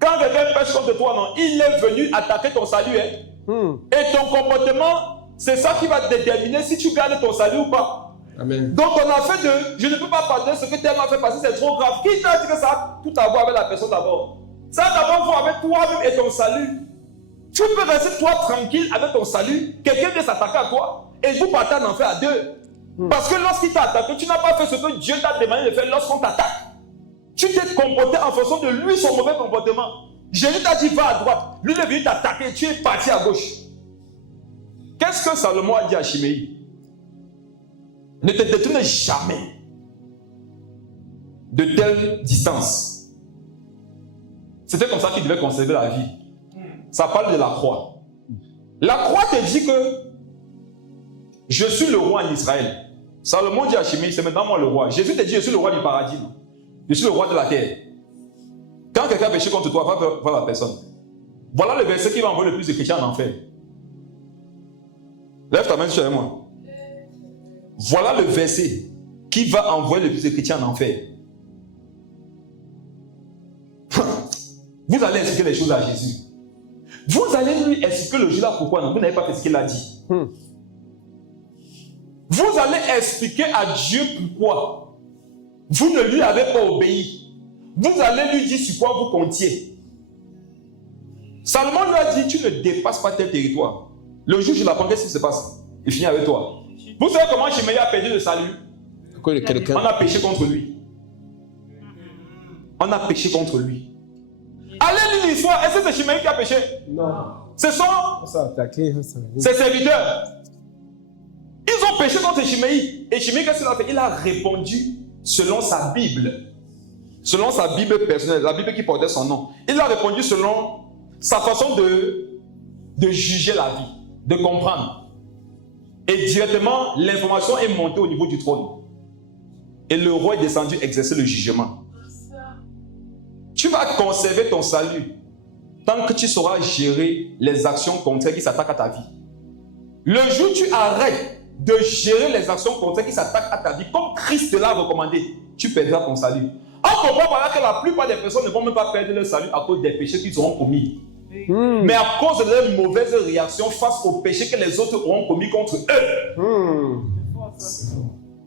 Quand quelqu'un pêche contre toi, non, il est venu attaquer ton salut. Et ton comportement, c'est ça qui va déterminer si tu gardes ton salut ou pas. Amen. Donc on a fait de, je ne peux pas pardonner ce que tu m'as fait passer, c'est trop grave. Qui t'a dit que ça a tout à voir avec la personne d'abord? Ça a d'abord à voir avec toi-même et ton salut. Tu peux rester toi tranquille avec ton salut, quelqu'un vient s'attaquer à toi et vous partez en enfer à deux. Parce que lorsqu'il t'a attaqué, tu n'as pas fait ce que Dieu t'a demandé de faire lorsqu'on t'attaque. Tu t'es comporté en fonction de lui, son mauvais comportement. Jésus t'a dit va à droite, lui il est venu t'attaquer, tu es parti à gauche. Qu'est-ce que Salomon a dit à Chiméi? Ne te détourne jamais de telle distance. C'était comme ça qu'il devait conserver la vie. Ça parle de la croix. La croix te dit que je suis le roi en Israël. Salomon dit à Chiméi, c'est maintenant moi le roi. Jésus te dit, je suis le roi du paradis. Je suis le roi de la terre. Quand quelqu'un péché contre toi, va voir la personne. Voilà le verset qui va envoyer le plus de chrétiens en enfer. Lève ta main sur moi. Voilà le verset qui va envoyer le plus de chrétiens en enfer. Vous allez expliquer les choses à Jésus. Vous allez lui expliquer le jour là pourquoi non, vous n'avez pas fait ce qu'il a dit. Vous allez expliquer à Dieu pourquoi vous ne lui avez pas obéi. Vous allez lui dire sur quoi vous comptiez. Salomon lui a dit, tu ne dépasses pas tel territoire. Le jour où je l'apprends, qu'est-ce qui se passe? Il finit avec toi. Vous savez comment Chiméi a perdu le salut? On a péché contre lui. On a péché contre lui. Allez lire l'histoire. Est-ce que c'est Chiméi qui a péché? Non. Ce sont ses serviteurs. Ils ont péché contre Chiméi. Et Chiméi, qu'est-ce qu'il a fait? Il a répondu selon sa Bible. Selon sa Bible personnelle, la Bible qui portait son nom. Il a répondu selon sa façon de juger la vie, de comprendre. Et directement, l'information est montée au niveau du trône. Et le roi est descendu exercer le jugement. Tu vas conserver ton salut tant que tu sauras gérer les actions contraires qui s'attaquent à ta vie. Le jour où tu arrêtes de gérer les actions contraires qui s'attaquent à ta vie, comme Christ l'a recommandé, tu perdras ton salut. On comprend par là que la plupart des personnes ne vont même pas perdre leur salut à cause des péchés qu'ils auront commis. Mais à cause de leur mauvaise réaction face aux péchés que les autres auront commis contre eux.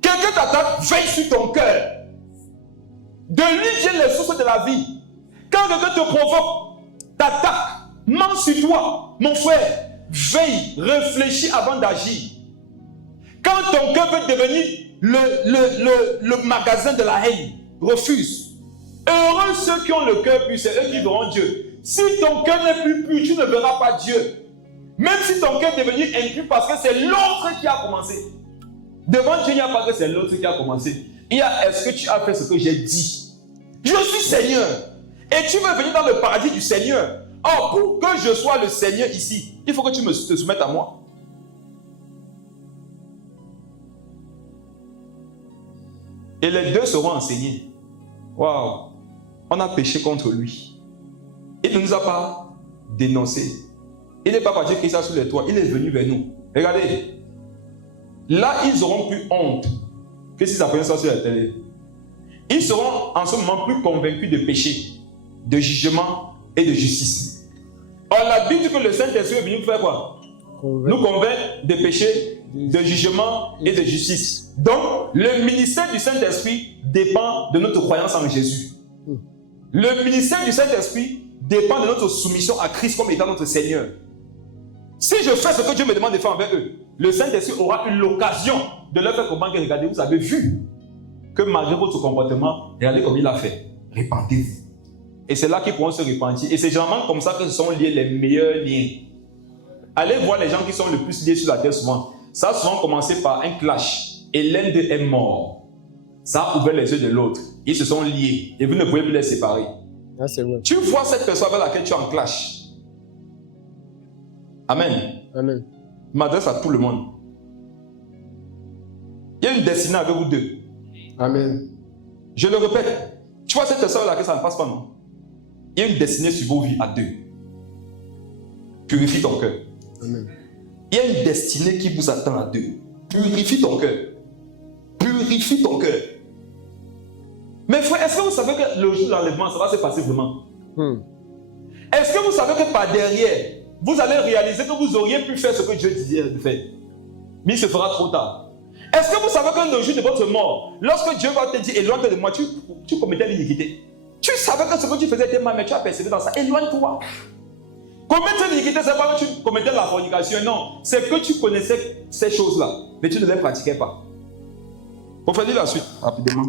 Quelqu'un t'attaque, veille sur ton cœur. De lui viennent les sources de la vie. Quand quelqu'un te provoque, t'attaque, ment sur toi, mon frère, veille, réfléchis avant d'agir. Quand ton cœur veut devenir le magasin de la haine, refuse. Heureux ceux qui ont le cœur pur, c'est eux qui verront Dieu. Si ton cœur n'est plus pur, tu ne verras pas Dieu. Même si ton cœur est devenu impur parce que c'est l'autre qui a commencé. Devant Dieu, il n'y a pas que c'est l'autre qui a commencé. Il y a, est-ce que tu as fait ce que j'ai dit? Je suis Seigneur. Et tu veux venir dans le paradis du Seigneur. Or, pour que je sois le Seigneur ici, il faut que tu te soumettes à moi. Et les deux seront enseignés. Waouh! On a péché contre lui. Il ne nous a pas dénoncé. Il n'est pas parti crier ça sur les toits. Il est venu vers nous. Regardez. Là, ils auront plus honte que s'ils apprenaient ça sur la télé. Ils seront en ce moment plus convaincus de péché, de jugement et de justice. Or, la Bible dit que le Saint-Esprit est venu faire quoi? Nous convaincre de péché, de jugement et de justice. Donc, le ministère du Saint-Esprit dépend de notre croyance en Jésus. Le ministère du Saint-Esprit dépend de notre soumission à Christ comme étant notre Seigneur. Si je fais ce que Dieu me demande de faire envers eux, le Saint-Esprit aura eu l'occasion de leur faire comprendre que, regardez, vous avez vu que malgré votre comportement, regardez comme il a fait. Répentez-vous. Et c'est là qu'ils pourront se repentir. Et c'est généralement comme ça que se sont liés les meilleurs liens. Allez voir les gens qui sont le plus liés sur la terre souvent. Ça a souvent commencé par un clash. Et l'un d'eux est mort. Ça a ouvert les yeux de l'autre. Ils se sont liés. Et vous ne pouvez plus les séparer. Ah, c'est vrai. Tu vois cette personne avec laquelle tu es en clash. Amen. Amen. Je m'adresse à tout le monde. Il y a une destinée avec vous deux. Amen. Je le répète. Tu vois cette personne avec laquelle ça ne passe pas, non? Il y a une destinée sur vos vies à deux. Purifie ton cœur. Amen. Il y a une destinée qui vous attend à deux. Purifie ton cœur. Purifie ton cœur. Mais frère, est-ce que vous savez que le jour de l'enlèvement, ça va se passer vraiment? Est-ce que vous savez que par derrière, vous allez réaliser que vous auriez pu faire ce que Dieu disait de faire? Mais il se fera trop tard. Est-ce que vous savez que le jour de votre mort, lorsque Dieu va te dire éloigne-toi de moi, tu commettais l'iniquité? Tu savais que ce que tu faisais était mal, mais tu as persévéré dans ça. Éloigne-toi. Commettre l'iniquité, c'est pas que tu commettais la fornication, non. C'est que tu connaissais ces choses-là, mais tu ne les pratiquais pas. On va dire la suite, rapidement.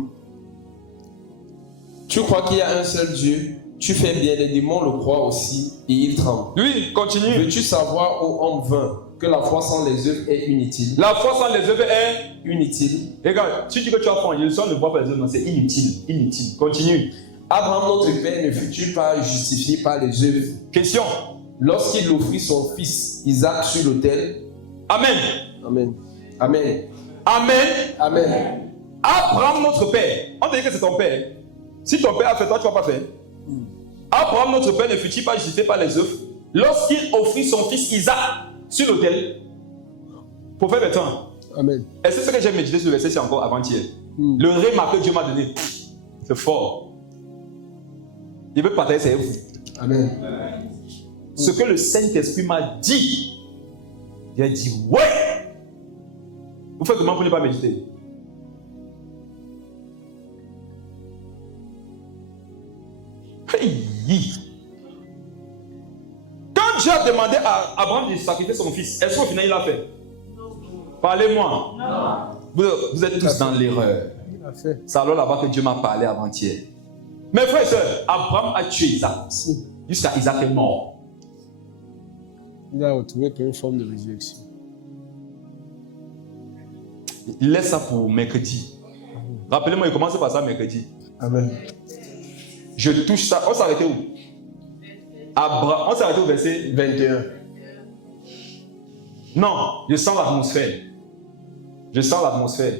Tu crois qu'il y a un seul Dieu? Tu fais bien, les démons le croient aussi et ils tremblent. Oui, continue. Veux-tu savoir, ô homme vain, que la foi sans les œuvres est inutile? La foi sans les œuvres est inutile. Regarde, si tu dis que tu as foi en Jésus, sans ne voir pas les œuvres, non, c'est inutile. Inutile. Continue. Abraham, notre père, ne fut-il pas justifié par les œuvres? Question. Lorsqu'il offrit son fils Isaac sur l'autel. Amen. Amen. Amen. Amen. Amen. Abraham, notre père. On te dit que c'est ton père. Si ton père a fait, toi, tu ne vas pas faire. Abraham, notre père, ne fut-il pas justifié par les œuvres lorsqu'il offrit son fils Isaac sur l'autel? Prophète Bertrand. Amen. Est-ce que ce que j'ai médité sur le verset, c'est encore avant-hier? Le rhéma que Dieu m'a donné, c'est fort. Il veut partager ça avec vous. Amen. Ce que le Saint-Esprit m'a dit, j'ai dit ouais. Vous faites comment pour ne pas méditer? Hey. Quand Dieu a demandé à Abraham de sacrifier son fils, est-ce qu'au final il l'a fait? Parlez-moi. Vous êtes tous dans l'erreur. C'est alors là-bas que Dieu m'a parlé avant-hier. Mes frères et sœurs, Abraham a tué Isaac. Jusqu'à Isaac est mort. Il a retrouvé une forme de résurrection. Laisse ça pour mercredi. Rappelez-moi, il commence par ça mercredi. Amen. Je touche ça. On s'est arrêté où? On s'est arrêté au verset 21. Non, je sens l'atmosphère. Je sens l'atmosphère.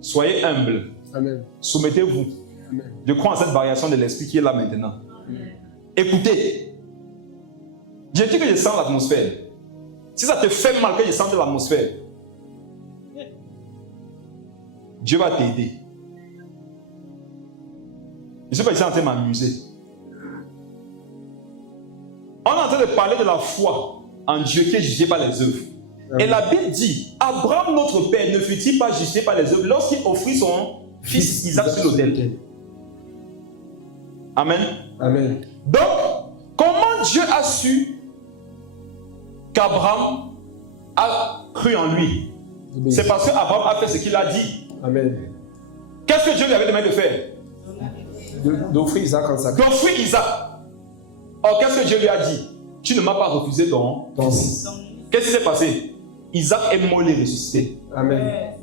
Soyez humbles. Amen. Soumettez-vous. Amen. Je crois en cette variation de l'esprit qui est là maintenant. Amen. Écoutez. J'ai dit que je sens l'atmosphère. Si ça te fait mal que je sente l'atmosphère, Dieu va t'aider. Je ne sais pas si c'est en train de m'amuser. On est en train de parler de la foi en Dieu qui est justifiée par les œuvres. Et la Bible dit, Abraham notre père ne fut-il pas justifié par les œuvres lorsqu'il offrit son fils Isaac sur l'autel? Amen. Amen. Donc, comment Dieu a su qu'Abraham a cru en lui? C'est parce qu'Abraham a fait ce qu'il a dit. Amen. Qu'est-ce que Dieu lui avait demandé de faire? D'offrir Isaac en sacrifice. D'offrir Isaac. Or, qu'est-ce que Dieu lui a dit? Tu ne m'as pas refusé ton fils. Qu'est-ce qui s'est passé? Isaac est mort et ressuscité. Amen.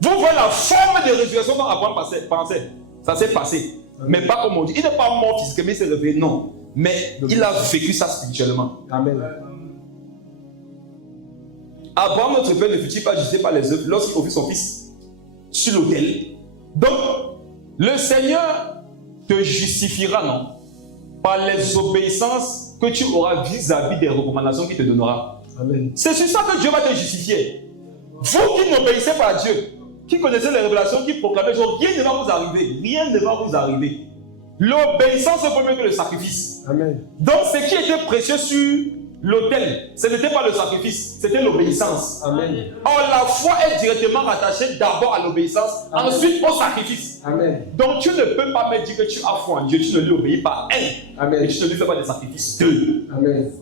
Vous voyez la forme de résurrection dont Abraham pensait. Ça s'est passé. Mais pas comme on dit. Il n'est pas mort physiquement, il s'est réveillé. Non. Mais il a vécu ça spirituellement. Amen. Abraham, notre père, ne fut-il pas justifié par les œuvres lorsqu'il offrit son fils sur l'autel? Donc, le Seigneur te justifiera, non? Par les obéissances que tu auras vis-à-vis des recommandations qu'il te donnera. Amen. C'est sur ça que Dieu va te justifier. Vous qui n'obéissez pas à Dieu, qui connaissez les révélations, qui proclamez, rien ne va vous arriver. Rien ne va vous arriver. L'obéissance est mieux que le sacrifice. Amen. Donc, ce qui était précieux sur l'autel, ce n'était pas le sacrifice, c'était l'obéissance. Amen. Or, la foi est directement rattachée d'abord à l'obéissance, ensuite au sacrifice. Amen. Donc, tu ne peux pas me dire que tu as foi en Dieu, tu ne lui obéis pas. Amen. Et tu ne lui fais pas de sacrifice. Deux. Amen.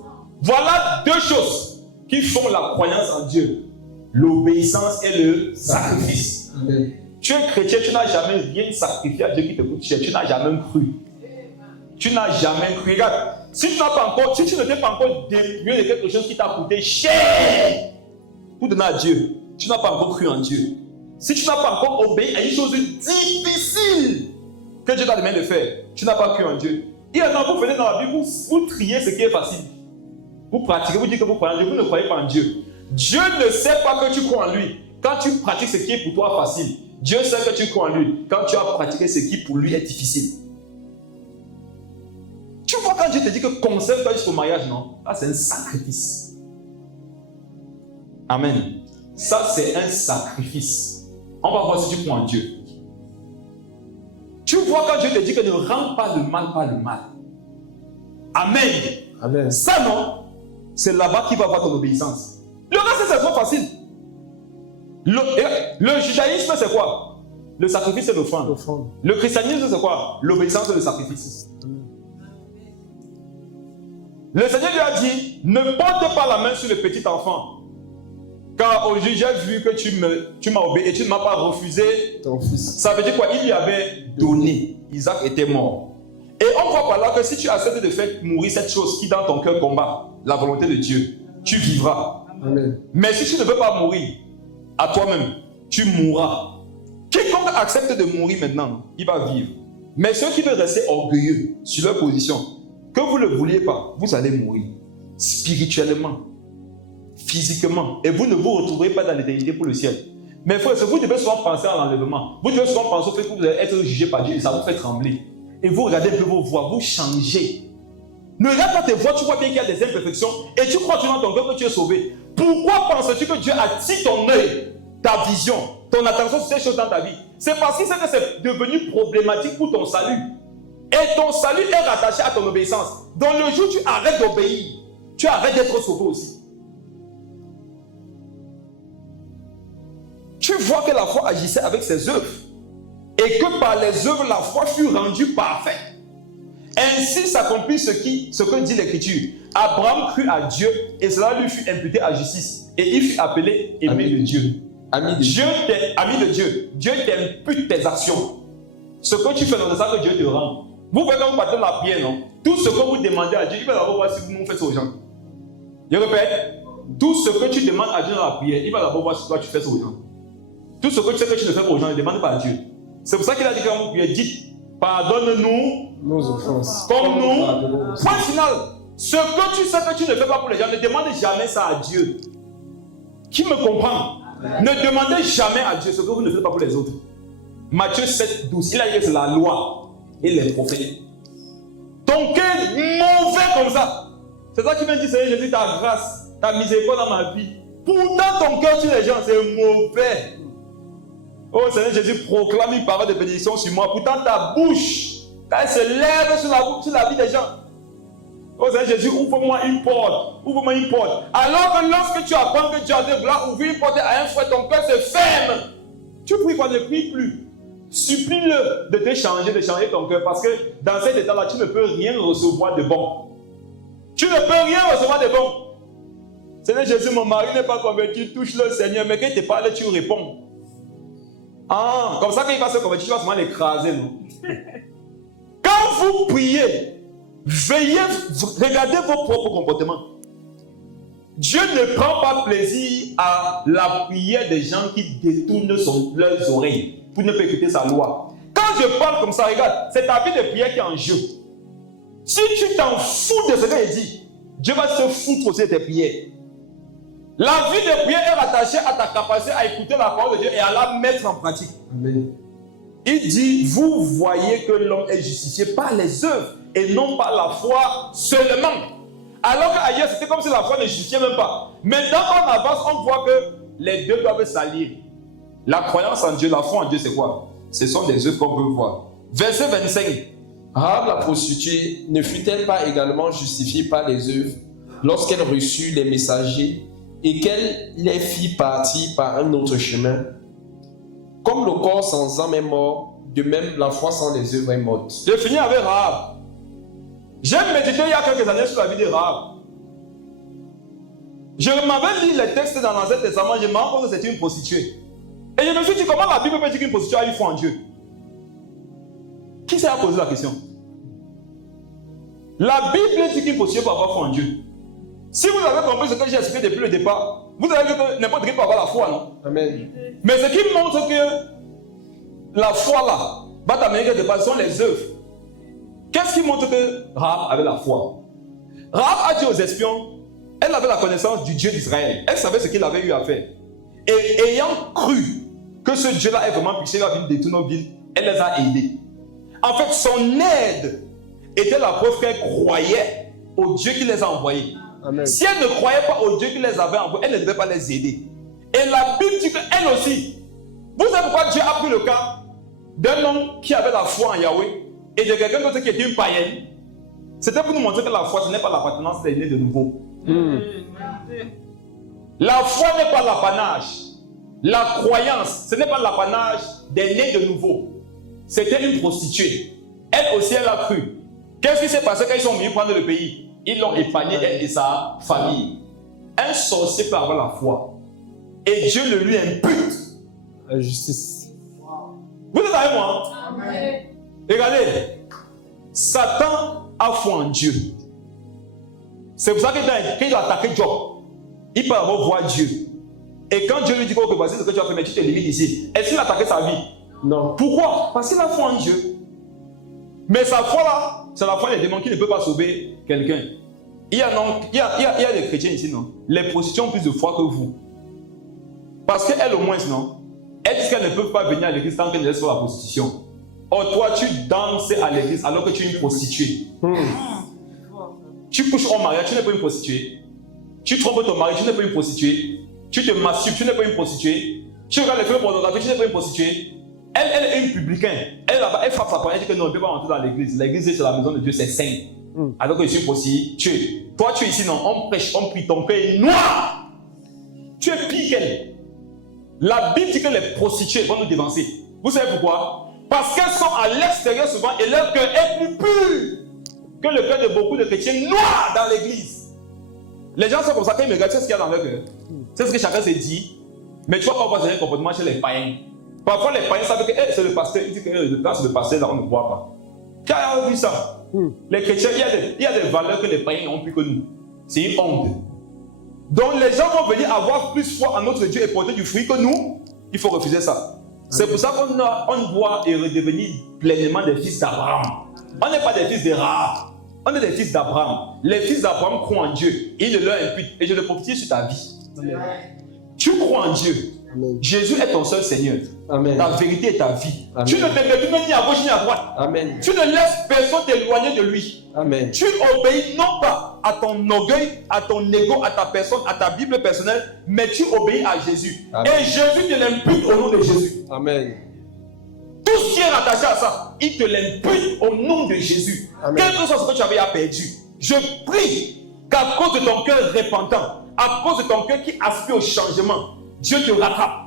Voilà deux choses qui font la croyance en Dieu. L'obéissance et le sacrifice. Amen. Tu es chrétien, tu n'as jamais rien sacrifié à Dieu qui te coûte cher. Tu n'as jamais cru. Tu n'as jamais cru. Regarde, si tu ne t'es pas encore débrouillé de quelque chose qui t'a coûté cher pour donner à Dieu, tu n'as pas encore cru en Dieu. Si tu n'as pas encore obéi à une chose difficile que Dieu t'a demandé de faire, tu n'as pas cru en Dieu. Et maintenant, vous venez dans la Bible, vous triez ce qui est facile. Vous pratiquez, vous dites que vous croyez en Dieu, vous ne croyez pas en Dieu. Dieu ne sait pas que tu crois en lui. Quand tu pratiques ce qui est pour toi facile, Dieu sait que tu crois en lui. Quand tu as pratiqué ce qui pour lui est difficile. Tu vois quand Dieu te dit que conserve-toi jusqu'au mariage, non? Ça c'est un sacrifice. Amen. Ça c'est un sacrifice. On va voir si tu crois en Dieu. Tu vois quand Dieu te dit que ne rends pas le mal par le mal. Amen. Amen. Ça non, c'est là-bas qu'il va avoir ton obéissance. Le reste c'est trop facile. Le judaïsme c'est quoi? Le sacrifice et l'offrande. Le christianisme c'est quoi? L'obéissance et le sacrifice. Le Seigneur lui a dit, ne porte pas la main sur le petit enfant. Car aujourd'hui j'ai vu que tu m'as obéi et tu ne m'as pas refusé ton fils. Ça veut dire quoi? Il lui avait donné. Isaac était mort. Et on voit par là que si tu acceptes de faire mourir cette chose qui dans ton cœur combat la volonté de Dieu, tu vivras. Amen. Mais si tu ne veux pas mourir à toi-même, tu mourras. Quiconque accepte de mourir maintenant, il va vivre. Mais ceux qui veulent rester orgueilleux sur leur position, que vous ne le vouliez pas, vous allez mourir. Spirituellement, physiquement. Et vous ne vous retrouverez pas dans l'éternité pour le ciel. Mais frère, vous devez souvent penser à l'enlèvement. Vous devez souvent penser au fait que vous allez être jugé par Dieu et ça vous fait trembler. Et vous regardez un peu vos voix, vous changez. Ne regarde pas tes voix, tu vois bien qu'il y a des imperfections et tu crois dans ton cœur que tu es sauvé. Pourquoi penses-tu que Dieu attire ton œil, ta vision, ton attention sur ces choses dans ta vie? C'est parce qu'il sait que c'est devenu problématique pour ton salut. Et ton salut est rattaché à ton obéissance. Donc le jour où tu arrêtes d'obéir, tu arrêtes d'être sauvé aussi. Tu vois que la foi agissait avec ses œuvres. Et que par les œuvres, la foi fut rendue parfaite. Ainsi s'accomplit ce que dit l'Écriture. Abraham crut à Dieu et cela lui fut imputé à justice. Et il fut appelé aimé de Dieu. Ami de Dieu. Dieu t'impute tes actions. Ce que tu fais, c'est ça que Dieu te rend. Vous voyez quand vous partez de la prière, non? Tout ce que vous demandez à Dieu, il va d'abord voir si vous faites ça aux gens. Je répète, tout ce que tu demandes à Dieu dans la prière, il va d'abord voir si toi tu fais ça aux gens. Tout ce que tu sais que tu ne fais pas aux gens, ne demande pas à Dieu. C'est pour ça qu'il a dit quand vous priez, dites, pardonne-nous nos offenses. Comme nous. Point final. Ce que tu sais que tu ne fais pas pour les gens, ne demande jamais ça à Dieu. Qui me comprend? Ne demandez jamais à Dieu ce que vous ne faites pas pour les autres. Matthieu 7, 12, il a dit que c'est la loi et les prophètes. Ton cœur est mauvais comme ça. C'est ça qui me dit, Seigneur Jésus, ta grâce, ta miséricorde dans ma vie. Pourtant, ton cœur sur les gens, c'est mauvais. Oh Seigneur Jésus, proclame une parole de bénédiction sur moi. Pourtant, ta bouche, quand elle se lève sur la vie des gens. Oh Seigneur Jésus, ouvre-moi une porte. Ouvre-moi une porte. Alors que lorsque tu apprends que Dieu a de vouloir ouvrir une porte à un frère, ton cœur se ferme. Tu pries quoi? Ne prie plus. Supplie-le de changer ton cœur. Parce que dans cet état-là, tu ne peux rien recevoir de bon. Tu ne peux rien recevoir de bon. Seigneur Jésus, mon mari n'est pas converti, touche-le Seigneur. Mais quand il te parle, tu réponds. Ah, comme ça, quand il va se convertir, tu vas seulement l'écraser, non? Quand vous priez, veillez, regardez vos propres comportements. Dieu ne prend pas plaisir à la prière des gens qui détournent leurs oreilles pour ne pas écouter sa loi. Quand je parle comme ça, regarde, c'est ta vie de prière qui est en jeu. Si tu t'en fous de ce qu'il dit, Dieu va se foutre aussi de tes prières. La vie de prière est rattachée à ta capacité à écouter la parole de Dieu et à la mettre en pratique. Amen. Il dit, vous voyez que l'homme est justifié par les œuvres et non par la foi seulement. Alors qu'ailleurs, c'était comme si la foi ne justifiait même pas. Maintenant, quand on avance, on voit que les deux doivent s'allier. La croyance en Dieu, la foi en Dieu, c'est quoi? Ce sont des œuvres qu'on peut voir. Verset 25. Rahab la prostituée ne fut-elle pas également justifiée par les œuvres lorsqu'elle reçut les messagers et qu'elle les fit partir par un autre chemin? Comme le corps sans âme est mort, de même la foi sans les œuvres est morte. Je finis avec Rahab. J'ai médité il y a quelques années sur la vie de Rahab. Je m'avais lu les textes dans l'Ancien Testament, je me rends compte que c'était une prostituée. Et je me suis dit, comment la Bible peut dire qu'une prostituée a eu foi en Dieu? Qui s'est posé la question? La Bible dit qu'une prostituée peut avoir foi en Dieu. Si vous avez compris ce que j'ai expliqué depuis le départ, vous avez vu que n'importe qui peut avoir la foi, non? Amen. Mais ce qui montre que la foi là va t'amener quelque part, ce sont les œuvres. Qu'est-ce qui montre que Rahab avait la foi? Rahab a dit aux espions, elle avait la connaissance du Dieu d'Israël. Elle savait ce qu'il avait eu à faire. Et ayant cru que ce Dieu-là est vraiment puissant, il va venir détruire nos villes, elle les a aidés. En fait, son aide était la preuve qu'elle croyait au Dieu qui les a envoyés. Amen. Si elle ne croyait pas au Dieu qui les avait envoyés, elle ne devait pas les aider. Et la Bible dit qu'elle aussi, vous savez pourquoi Dieu a pris le cas d'un homme qui avait la foi en Yahweh et de quelqu'un d'autre qui était une païenne? C'était pour nous montrer que la foi, ce n'est pas l'appartenance des nés de nouveau. La foi n'est pas l'apanage. La croyance, ce n'est pas l'apanage des nés de nouveau. C'était une prostituée. Elle aussi, elle a cru. Qu'est-ce qui s'est passé quand ils sont venus prendre le pays? Ils l'ont épargné, elle et sa famille. Un sorcier peut avoir la foi. Et Dieu le lui impute. La justice. Vous êtes avec moi? Amen. Regardez. Satan a foi en Dieu. C'est pour ça qu'il a attaqué Job. Il peut avoir voir Dieu. Et quand Dieu lui dit que voici ce que tu as fait, mais tu te limites ici. Est-ce qu'il a attaqué sa vie? Non. Pourquoi? Parce qu'il a foi en Dieu. Mais sa foi là, c'est la foi des démons qui ne peut pas sauver quelqu'un. Il y a des chrétiens ici, non? Les prostituées ont plus de foi que vous. Parce qu'elles au moins, non? Elles disent qu'elles ne peuvent pas venir à l'église tant qu'elles restent sur la prostitution. Or toi, tu danses à l'église alors que tu es une prostituée. Tu couches en mariage, tu n'es pas une prostituée. Tu trompes ton mari, tu n'es pas une prostituée. Tu te masturbes, tu n'es pas une prostituée. Tu regardes les films pornographiques, tu n'es pas une prostituée. Elle est une publicaine. Elle frappe sa poignée, elle dit que non, on ne peut pas rentrer dans l'église. L'église, c'est la maison de Dieu, c'est saint. Alors que je suis prostituée. Toi, tu es ici, non, on prêche, on prie, ton père est noir. Tu es pire qu'elle. La Bible dit que les prostituées vont nous dévancer. Vous savez pourquoi? Parce qu'elles sont à l'extérieur souvent et leur cœur est plus pur que le cœur de beaucoup de chrétiens noirs dans l'église. Les gens sont comme ça, quand ils me regardent, c'est ce qu'il y a dans leur cœur. C'est ce que chacun se dit. Mais tu vois pas voir un comportement chez les païens. Parfois, les païens savent que c'est le pasteur. Ils disent que quand c'est le pasteur, là, on ne voit pas. Qui a vu ça? Les chrétiens, il y a des valeurs que les païens n'ont plus que nous. C'est une honte. Donc, les gens vont venir avoir plus foi en notre Dieu et porter du fruit que nous. Il faut refuser ça. C'est pour ça qu'on doit redevenir pleinement des fils d'Abraham. On n'est pas des fils de Rahab. On est des fils d'Abraham. Les fils d'Abraham croient en Dieu. Il le leur impute. Et je le prophétise sur ta vie. Amen. Tu crois en Dieu. Amen. Jésus est ton seul Seigneur. Amen. Ta vérité est ta vie. Amen. Tu ne te détournes ni à gauche ni à droite. Amen. Tu ne laisses personne t'éloigner de lui. Amen. Tu obéis non pas à ton orgueil, à ton ego, à ta personne, à ta Bible personnelle, mais tu obéis à Jésus. Amen. Et Jésus te l'impute au nom de Jésus. Amen. Tout ce qui est rattaché à ça, il te l'impute au nom de Jésus. Amen. Quel que soit ce que tu avais perdu, je prie qu'à cause de ton cœur repentant, à cause de ton cœur qui aspire au changement, Dieu te rattrape.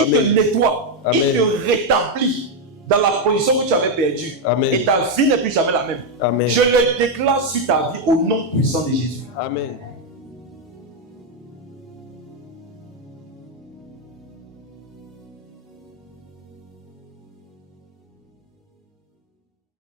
Il te Amen. nettoie. Amen. Il te rétablit dans la position que tu avais perdue. Amen. Et ta vie n'est plus jamais la même. Amen. Je le déclare sur ta vie au nom puissant de Jésus. Amen.